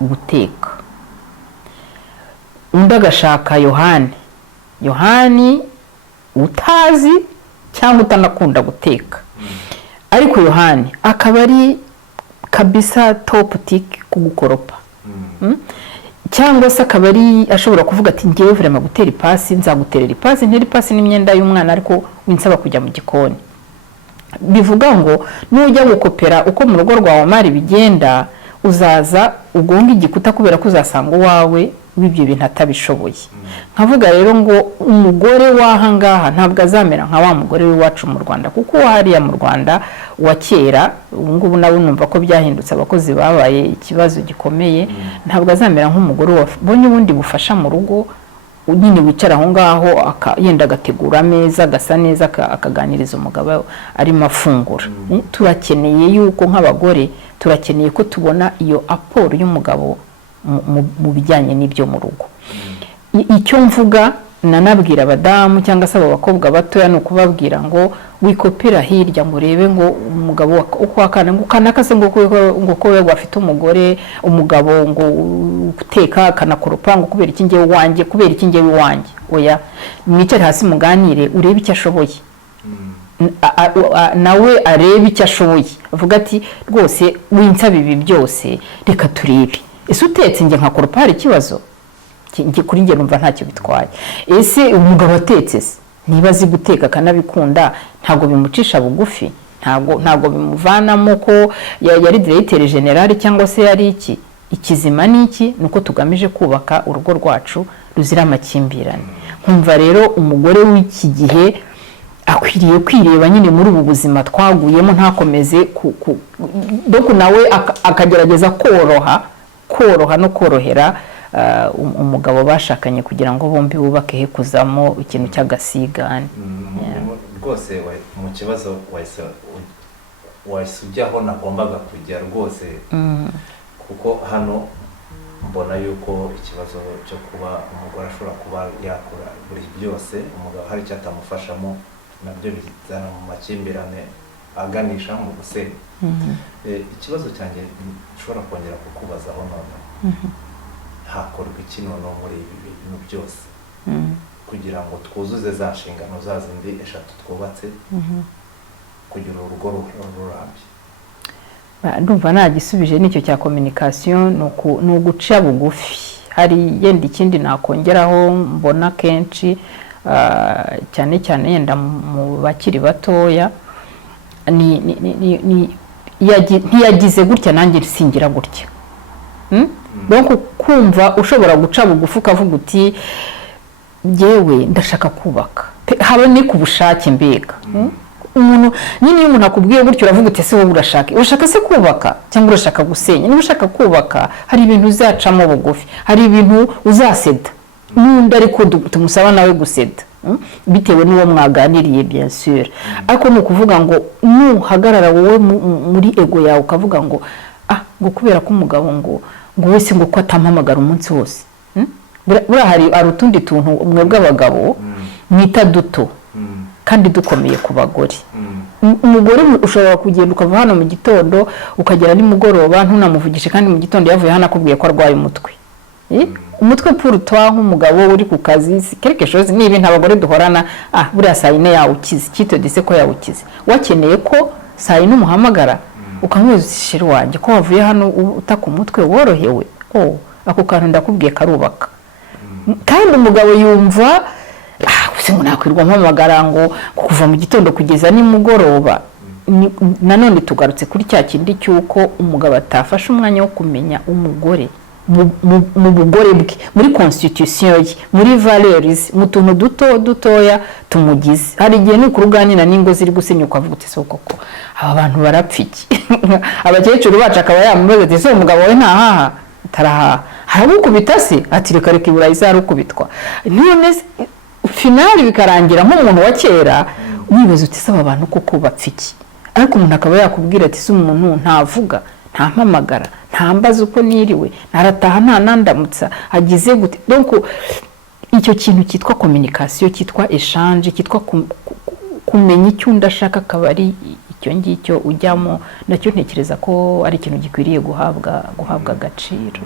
guteka, undi agashaka Yohani utazi cyangwa utanakunda guteka, ariko Yohani akaba ari kabisa top tick kugukoropa, cyangwa se akaba ari ashobora kuvuga ati ngewe vraiment gutera ipasi, nzaguterera ipasi, ntera ipasi n'imyenda y'umwana ariko winsaba kujya mu gikoni. Bivuga ngo nujya gukopera uko mu rugo rwa Omari bigenda, uzaza ugonga igikuta kubera ko uzasanga wawe w'ibyo bintu atabishoboye. Nkavuga rero ngo umugore wahangaha ntabwo azamera nka wa mugore w'iwacu mu Rwanda, kuko hariya mu Rwanda wa kera, ngubu nabo numva ko byahindutse, abakozi babaye ikibazo gikomeye. Ntabwo azamera nk'umugore wabonye ubundi bufasha mu rugo, nyine wicara aho ngaho yenda agategura ameza, gasa neza, akaganiriza umugabo arimo afungura. Turakeneye yuko nk'abagore turakeneye ko tubona iyo aporo y'umugabo mu bijyanye n'ibyo mu rugo. Icyo mvuga nanabwira abadamu cyangwa se abakobwa batoya ni ukubabwira ngo wikopera hirya ngo urebe ngo umugabo uko akana ngo kanakase ngo ko we afite umugabo ngo uteka akanakoropa ngo kubera iki ngewe wanjye, kubera iki ngewe wanjye. Oya, mwicare hasi muganire, urebe icyo ashoboye, nawe arebe icyo ashoboye, avuga ati rwose winsaba ibi byose, reka turebe. Ese utetse nge nkakoropa hari ikibazo? Kuri nge numva ntacyo bitwaye. Ese umugabo atetse se, niba azi guteka akanabikunda, ntabwo bimucisha bugufi, ntabwo bimuvanamo ko yari directeur general cyangwa se yari iki. Ikizima niki nuko tugamije kubaka urugo rwacu ruzira amakimbirane. Nkumva rero umugore w'iki gihe akwiriye kwireba nyine muri ubu buzima twaguyemo, ntakomeze doko nawe akagerageza koroha no korohera umugabo bashakanye kugira ngo bombi bubake he kuzamo ikintu cy'agasigane. Rwose mu kibazo wahise ujyaho nagombaga kujya rwose, kuko hano mbona yuko ikibazo cyo kuba umugore ashobora kuba yakora buri byose, umugabo hari icyo atamufashamo, nabyo bizana mu makimbirane aganisha mu gusenya. Ikibazo cyanjye nshobora kongera kukubazaho none, hakorwa iki noneho muri ibi bintu byose kugira ngo twuzuze za nshingano za zindi eshatu twubatse kugira urugo rurambye? Ndumva nagisubije nicyo cya communication, no guca bugufi. Hari yenda ikindi nakongeraho mbona kenshi cyane cyane yenda mu bakiri batoya, ntiyagize gutya nanjye singira gutya. Donc kumva ushobora guca bugufi ukavuga uti yewe ndashaka kubaka haba ni ku bushake mbega umuntu nyine iyo umuntu akubwiye gutyo uravuga uti ese wowe urashaka se kubaka cyangwa urashaka gusenya niba ushaka kubaka hari ibintu uzacamo bugufi hari ibintu uzaseda n'undi ariko tumusaba nawe guseda bitewe n'uwo mwaganiriye bien sûr ariko ni ukuvuga ngo nuhagarara wowe muri ego yawe ukavuga ngo ngo kubera ko umugabo ngo wese ngo ko atampamagara umunsi wose buriya hari utundi tuntu mwebwe abagabo mwita duto kandi dukomeye ku bagore umugore ushobora kugenda ukava hano mu gitondo ukagera nimugoroba ntunamuvugishe kandi mu gitondo yavuye hano akubwiye ko arwaye umutwe purutwa nk'umugabo uri ku kazi quelque chose niba ntabagore duhorana buriya saa yine yawukize cyito dise ko yawukize wakeneye ko saa yine umuhamagara ukamwizishira wanjye ko wavuye hano utaka umutwe worohewe ako kantu ndakubwiye karubaka kandi umugabo yumva gusa ngo nakwirwa mpamagara ngo kuva mu gitondo kugeza nimugoroba nanone tugarutse kuri cya kindi cy'uko umugabo atafashe umwanya wo kumenya umugore mu bugore bwe muri constitution ye muri valeurs mu tuntu dutoya tumugize hari igihe nuko uruganira n'ingo ziri gusenyuka avuga uti soko ko aba bantu barapfiki abakecuru bacu akaba yamubaza ati so umugabo we ntahaha taraha harabukubita se ati reka iburayi zarukubitwa none finali bikarangira nk'umuntu wa kera wibaza uti saba abantu kuko bapfiki ariko umuntu akaba yakubwira ati se umuntu ntavuga ntampamagara ntambaza uko niriwe narataha ntanandamutsa agize gute donc icyo kintu cyitwa communication cyitwa échange cyitwa kumenya icyo ndashaka kabari icyo ngicyo ujyamo nacyo ntekereza ko ari ikintu gikwiriye guhabwa agaciro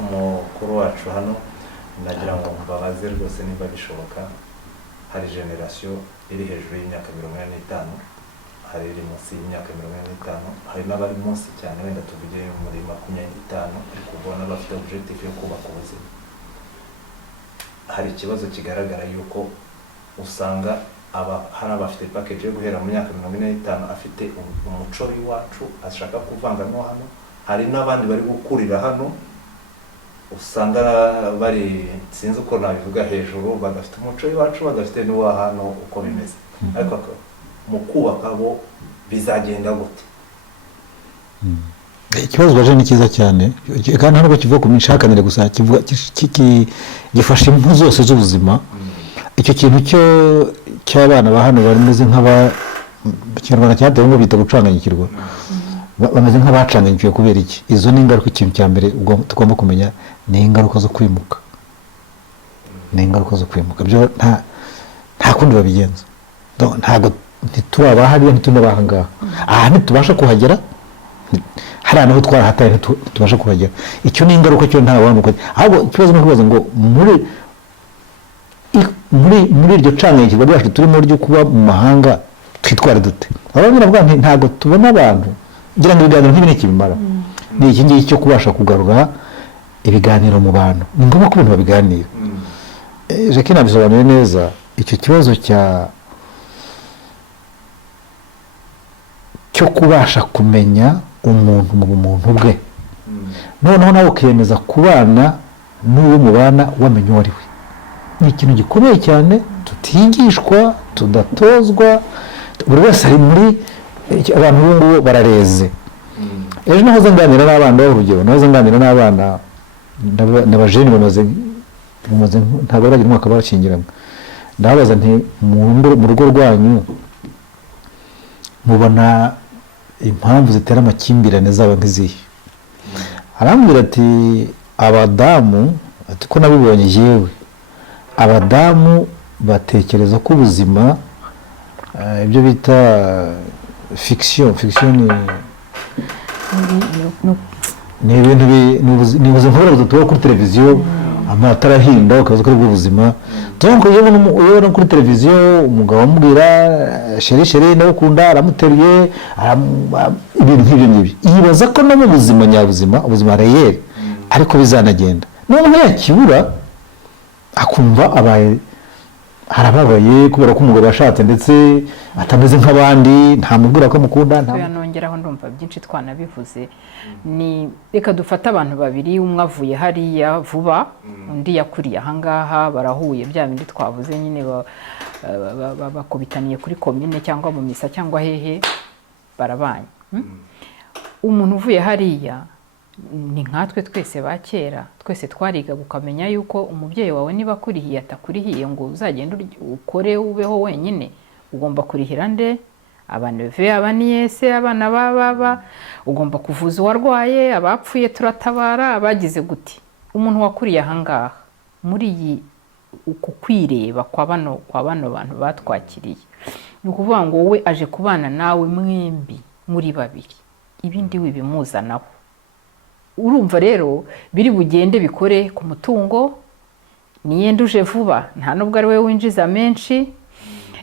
umukuru wacu hano nagira ngo mbabaze rwose niba bishoboka hari generation iri hejuru y'imyaka 45 hari iri munsi y'imyaka 45 hari n'abari munsi cyane wenda tuvuge muri 25 ariko ubona bafite objective yo kubaka ubuzima hari ikibazo kigaragara yuko usanga hari abafite package yo guhera mu myaka 45 afite umuco w'iwacu ashaka kuvanga no hano hari n'abandi bari gukurira hano usanga bari sinzi uko nabivuga hejuru bagafite umuco w'iwacu bagafite n'uwa hano uko bimeze ariko mu kubaka bo bizagenda gute ikibazo baje ni cyiza cyane kandi ntabwo kivuga ku mishakanire gusa kivuga gifasha impu zose z'ubuzima icyo kintu cy'abana ba hano barimeze nk'aba Kinyarwanda cyatewe ngo bita gucanganyikirwa bameze nk'abacanganyikiwe kubera iki izo ni ingaruka ikintu cya mbere tugomba kumenya ni ingaruka zo kwimuka byo nta kundi babigenza ntabwo ntituri hariya ntitunabaha ngaha aha ntitubasha kuhagera hari ahantu twarahataye ntitubasha kuhagera icyo ni ingaruka cyo nta wamuka ahubwo ikibazo ni ukubaza ngo muri iryo canganyikirwa ryacu turimo ryo kuba mu mahanga twitware dute ababwira bwa ntabwo tubona abantu ngira ngo ibiganiro nk'ibi nikibimara ni iki ngiki cyo kubasha kugarura ibiganiro mu bantu ni ngombwa ko abantu babiganira Jacques nabisobanuye neza icyo kibazo cyo kubasha kumenya umuntu mu bumuntu bwe noneho nawe ukiyemeza kubana n'uwo mubana wamenya uwo ari we ni ikintu gikomeye cyane tutigishwa tudatozwa buri wese ari muri abantu ubu ngubu barareze ejo nahoze nganira n'abana b'urugero nahoze nganira n'abana n'abajeni bamaze ntabwo baragira umwaka barashyingiranywe ndababaza nti mu rugo rwanyu mubona impamvu zitera amakimbirane zaba nk'izihe arambwira ati abadamu ati ko nabibonye yewe abadamu batekereza ko ubuzima ibyo bita fiction ni ibintu ni ubuzima nk'ubwo tuba kuri televiziyo amatara ahinda ukaza ko ari bwo buzima tuvuga iyo ubona kuri televiziyo umugabo amubwira sheri ndagukunda aramuteruye ibintu nk'ibyo ngibyo yibaza ko no mu buzima nyabuzima ubuzima reyeri ariko bizanagenda noneho yakibura akumva abaye harababaye kubera ko umugabo yashatse ndetse atameze nk'abandi, ntamubwira ko amukunda. Nongeraho ndumva byinshi twanabivuze, ni reka dufate abantu babiri, umwe avuye hariya vuba, undi yakuriye ahangaha, barahuye bya bindi twavuze nyine, bakubitaniye kuri komine cyangwa mu misa cyangwa hehe, barabanye. Umuntu uvuye hariya ni nkatwe twese ba kera, twese twariga gukamenya yuko umubyeyi wawe niba akurihiye atakurihiye ngo uzagende ukore ubeho wenyine, ugomba kurihira nde, abaneve, abaniyese, abana baba, ugomba kuvuza uwarwaye, abapfuye turatabara, abagize guti. Umuntu wakuriye ahangaha muri iyi uku kwireba kwa bano bantu batwakiriye, ni ukuvuga ngo wowe aje kubana nawe mwembi muri babiri, ibindi wibimuzanaho. Urumva rero biri bugende bikore ku mutungo, niyenda uje vuba nta nubwo ari we winjiza menshi,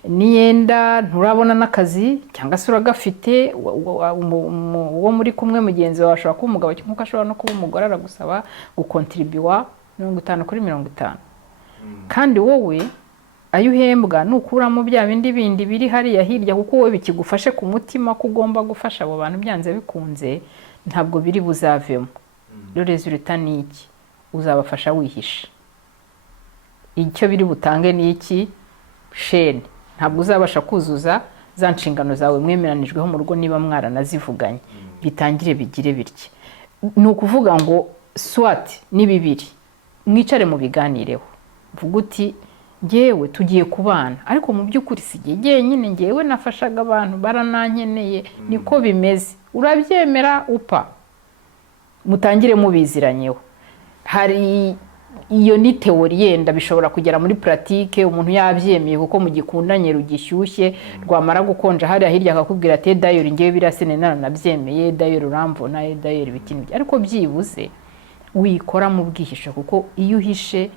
niyenda nturabona n'akazi cyangwa se uragafite, uwo muri kumwe mugenzi wawe ashobora kuba umugabo nk'uko ashobora no kuba umugore, aragusaba gukontribuwa 50/50, kandi wowe ayo uhembwa nukuramo bya bindi biri hariya hirya, kuko wowe bikigufashe ku mutima ko ugomba gufasha abo bantu byanze bikunze, ntabwo biri buzavemo. Rero resulta ni iki? Uzabafasha wihisha. Icyo biri butange ni iki? Shene. Ntabwo uzabasha kuzuza za nshingano zawe mwemeranijweho mu rugo niba mwaranazivuganye, bitangire bigire bityo. Ni ukuvuga ngo swat ni bibiri, mwicare mu biganireho, vuga uti ngewe tugiye kubana, ariko mu by'ukuri sigiye nyine, ngewe nafashaga abantu baranankeneye, niko bimeze, urabyemera upa, mutangire mubiziranyeho. Hari iyo ni teori, yenda bishobora kugera muri pratique umuntu yabyemeye kuko mu gikundanye rugishyushye, rwamara gukonja hariya hirya akakubwira ati dayori ngewe birasene naranabyemeye, dayori urambona, dayori bikintu, ariko byibuze wikora mu bwihisho, kuko iyo uhishe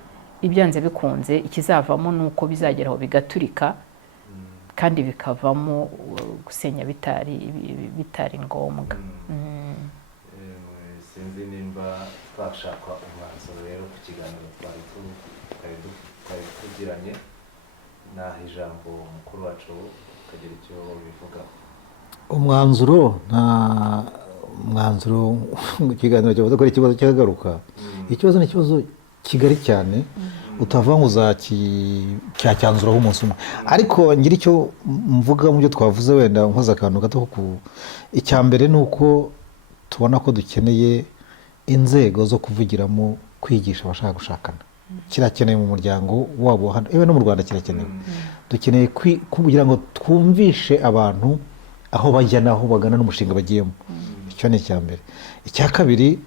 ibyanze bikunze ikizavamo nuko bizageraho bigaturika, kandi bikavamo gusenya bitari ngombwa. Sinzi nimba twashaka umwanzuro rero ku kiganiro twari tugiranye, naho ijambo mukuru wacu ukagira icyo bivugaho. Umwanzuro, nta mwanzuro mu kiganiro cyavuze ko ari ikibazo cyagaruka. Ikibazo ni ikibazo kigari cyane, utava ngo uzacyanzuraho umunsi umwe. Ariko ngira icyo mvuga mu byo twavuze, wenda nkoze akantu gato ku icya mbere, ni uko tubona ko dukeneye inzego zo kuvugiramo, kwigisha abashaka gushakana. Kirakeneye mu muryango wabo hano, no mu Rwanda kirakenewe. Dukeneye kugira ngo twumvishe abantu aho bajya n'aho bagana n'umushinga bagiyemo. Icyo ni icya mbere. Icya kabiri,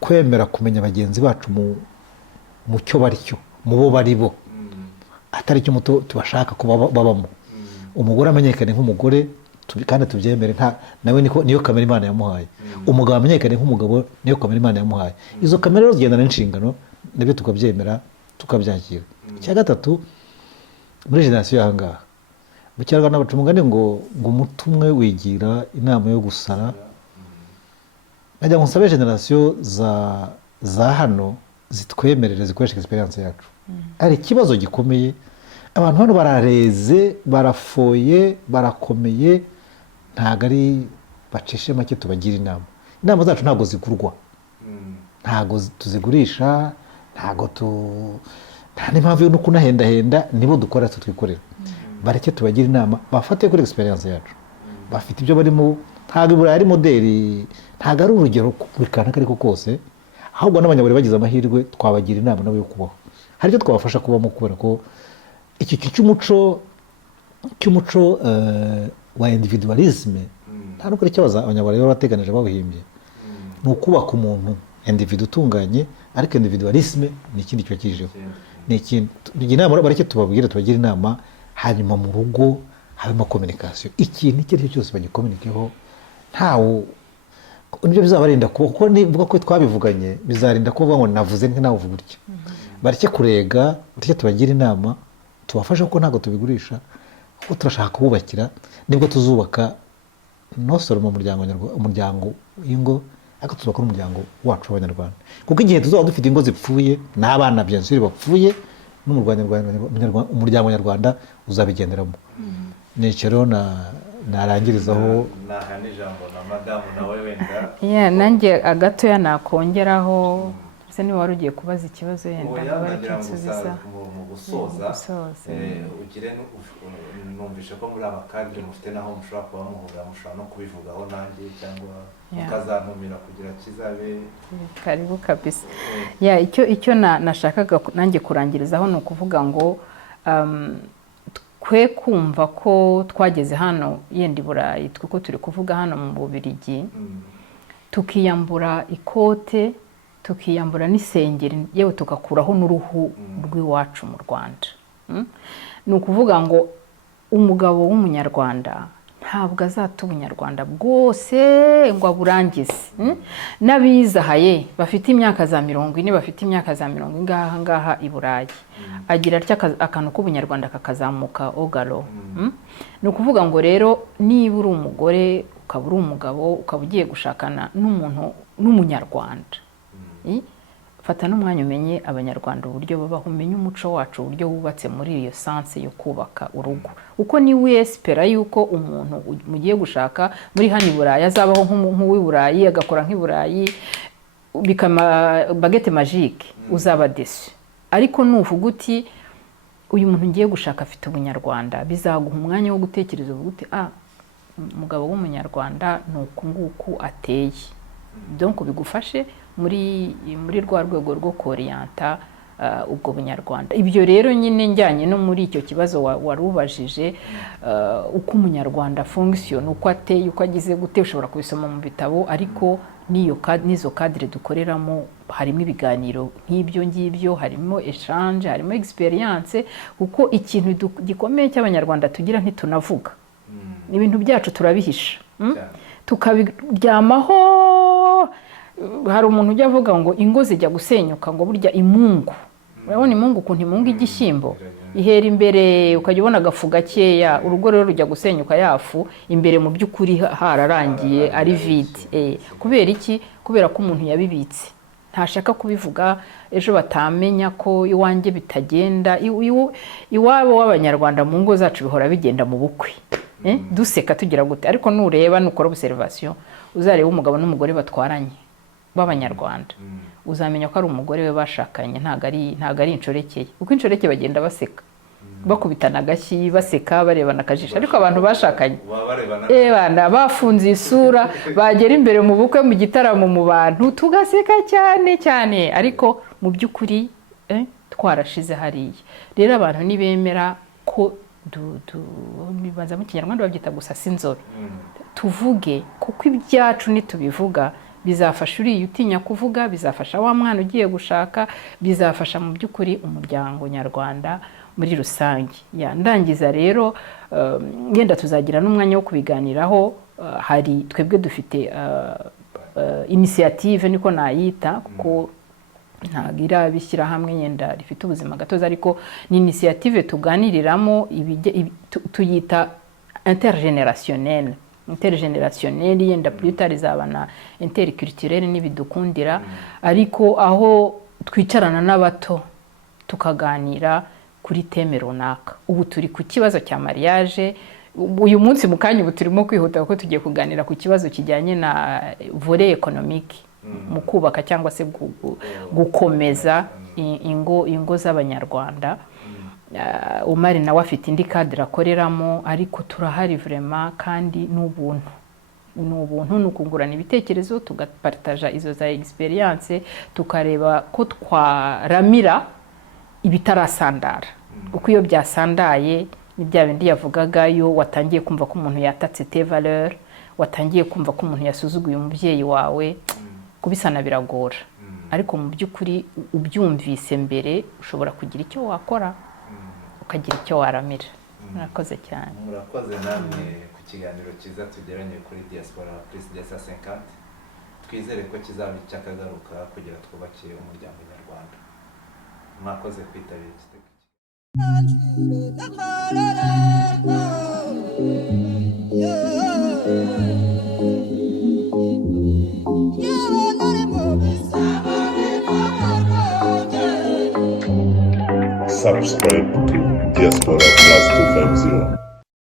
kwemera kumenya bagenzi bacu mu cyo bari cyo, mu bo bari bo, atari cyo muto tubashaka ko babamo. Umugore amenyekane nk'umugore kandi tubyemere, nawe niyo kamera Imana yamuhaye. Umugabo amenyekane nk'umugabo, niyo kamera Imana yamuhaye. Izo kamera rero zigendana n'inshingano, nabyo tukabyemera tukabyakira. Icya gatatu, muri generasiyo y'ahangaha mu Kinyarwanda baca umugani ngo umuti umwe wigira inama yo gusara. Najya ngo nsabe generasiyo za hano zitwemerere, zikoresha experience yacu. Ari ikibazo gikomeye, abantu hano barareze, barafoye, barakomeye, ntago ari bacishe make tubagira inama zacu ntago zigurwa, ntago tuzigurisha, nta n'impamvu yo kunahendahenda, nibo dukora twikorera. Bareke tubagira inama, bafate kuri experience yacu, bafite ibyo barimo. Ntago ibura ari modeli, ntago ari urugero buri kantu ariko kose, ahubwo n'abanyaburi bagize amahirwe twabagira inama nabo yo kubaho. Hari icyo twabafasha kubamo, kubera ko iki cy'umuco wa individualisme nta nubwo ari ikibazo abanyaburayi baba bateganije babuhimbye. Ni ukubaka umuntu individu utunganye, ariko individualisme ni ikindi kiba kijeho. Ni ikindi inama bareke tubabwire, tubagira inama, hanyuma mu rugo habemo communication. Ikintu icyo ari cyo cyose bagikomunikeho, ntawo nibyo bizabarinda kuko nivuga ko twabivuganye, bizarinda kuvuga ngo navuze nawe uvuga gutya. Bareke kurega, bareke tubagira inama, tubafashe kuko ntabwo tubigurisha, kuko turashaka kububakira. Nibwo tuzubaka no solo mu umuryango ingo, ariko tuzubaka n'umuryango wacu w'abanyarwanda, kuko igihe tuzaba dufite ingo zipfuye n'abana byensuri bapfuye umuryango nyarwanda uzabigenderamo. Ni icyo rero narangirizaho. Naha n'ijambo na madamu nawe wenda. Nanjye agatoya nakongeraho, se niba wari ugiye kubaza ikibazo yenda bari kinsubiza mu gusoza ugire numvishe ko muri abakadire mufite naho mushobora kuba muhura, mushobora no kubivugaho nanjye cyangwa mukazantumira kugira kizabe karibu kabisa. Icyo nashakaga nanjye kurangirizaho ni ukuvuga ngo twe kumva ko twageze hano yenda i Burayi, kuko turi kuvuga hano mu Bubiligi, tukiyambura ikote, tukiyambura n'isengeri, yewe tugakuraho n'uruhu rw'iwacu mu Rwanda. Ni ukuvuga ngo umugabo w'umunyarwanda ntabwo azata ubunyarwanda bwose ngo aburangize. N'abizahaye bafite imyaka za 40, bafite imyaka za 40 ngaha i Burayi, agira atya akantu k'ubunyarwanda kakazamuka ogalo. Ni ukuvuga ngo rero niba uri umugore ukaba uri umugabo ukaba ugiye gushakana n'umunyarwanda, fata n'umwanya umenye abanyarwanda uburyo babaho, umenye umuco wacu uburyo wubatse muri iyo sanse yo kubaka urugo. Uko ni wespera yuko umuntu mugiye gushaka muri hano i Burayi azabaho nk'uw'i Burayi, agakora nk'i Burayi bikama baguette magique, uzaba desu. Ariko nuvuga uti uyu muntu ngiye gushaka afite ubunyarwanda, bizaguha umwanya wo gutekereza uvuga uti umugabo w'umunyarwanda nuko nguku ateye, donc bigufashe muri rwa rwego rwo koriyanta ubwo bunyarwanda. Ibyo rero nyine njyanye no muri icyo kibazo warubajije, uko umunyarwanda function, uko ateye, uko agize gute, ushobora kubisoma mu bitabo, ariko n'izo cadre dukoreramo harimo ibiganiro nk'ibyo ngibyo, harimo échange, harimo experience, kuko ikintu gikomeye cy'abanyarwanda tugira ntitunavuga, ibintu byacu turabihisha, tukabiryamaho. Hari umuntu ujya avuga ngo ingo zijya gusenyuka ngo burya imungu, urabona imungu ukuntu imungu igishyimbo ihera imbere, ukajya ubona agafu gakeya, urugo rero rujya gusenyuka yafu imbere mu by'ukuri hararangiye ari vide. Kubera iki? Kubera ko umuntu yabibitse, ntashaka kubivuga, ejo batamenya ko iwanjye bitagenda. Iwabo w'abanyarwanda mu ngo zacu bihora bigenda mu bukwe, duseka tugira gute, ariko nureba nukora observation uzareba umugabo n'umugore batwaranye b'abanyarwanda, uzamenya ko ari umugore we bashakanye, ntago ari incorekeye, kuko incorekeye bagenda baseka, bakubitana agashyi, baseka, barebana akajisho. Ariko abantu bashakanye bana bafunze isura, bagera imbere mu bukwe, mu gitaramo, mu bantu, tugaseka cyane cyane, ariko mu by'ukuri twarashize hariya. Rero abantu nibemera ko bibanza mu Kinyarwanda babyita gusa sinzobe, tuvuge, kuko ibyacu nitubivuga bizafasha uriya utinya kuvuga, bizafasha wa mwana ugiye gushaka, bizafasha mu by'ukuri umuryango nyarwanda muri rusange. Ndangiza rero, yenda tuzagira n'umwanya wo kubiganiraho. Hari twebwe dufite initiative niko nayita, kuko ntago irabishyira hamwe yenda rifite ubuzima gatoza, ariko ni initiative tuganiriramo, tuyita intergenerationnel, yenda plus tard izabana interculturel n'ibidukundira, ariko aho twicarana n'abato tukaganira kuri teme runaka. Ubu turi ku kibazo cya mariage, uyu munsi mu kanya ubu turimo kwihuta kuko tugiye kuganira ku kibazo kijyanye na volet économique mu kubaka cyangwa se gukomeza ingo z'abanyarwanda. Umari nawe afite indi cadre akoreramo, ariko turahari vraiment, kandi n'ubuntu ni ukungurana ibitekerezo, tugapartaja izo za experience, tukareba ko twaramira ibitarasandara, uko iyo byasandaye ni bya bindi yavugaga, yo watangiye kumva ko umuntu yatatse tes valeurs, watangiye kumva ko umuntu yasuzuguye umubyeyi wawe, kubisana biragora. Ariko mu by'ukuri ubyumvise mbere ushobora kugira icyo wakora, ukagira icyo waramira. Murakoze cyane. Murakoze namwe ku kiganiro cyiza tugeranye kuri Diaspora Plus de 150. Twizere ko kizaba cyakagaruka kugira twubake umuryango nyarwanda. Mwakoze kwitabira iki Yeah. subscribe to Diaspora Plus 250.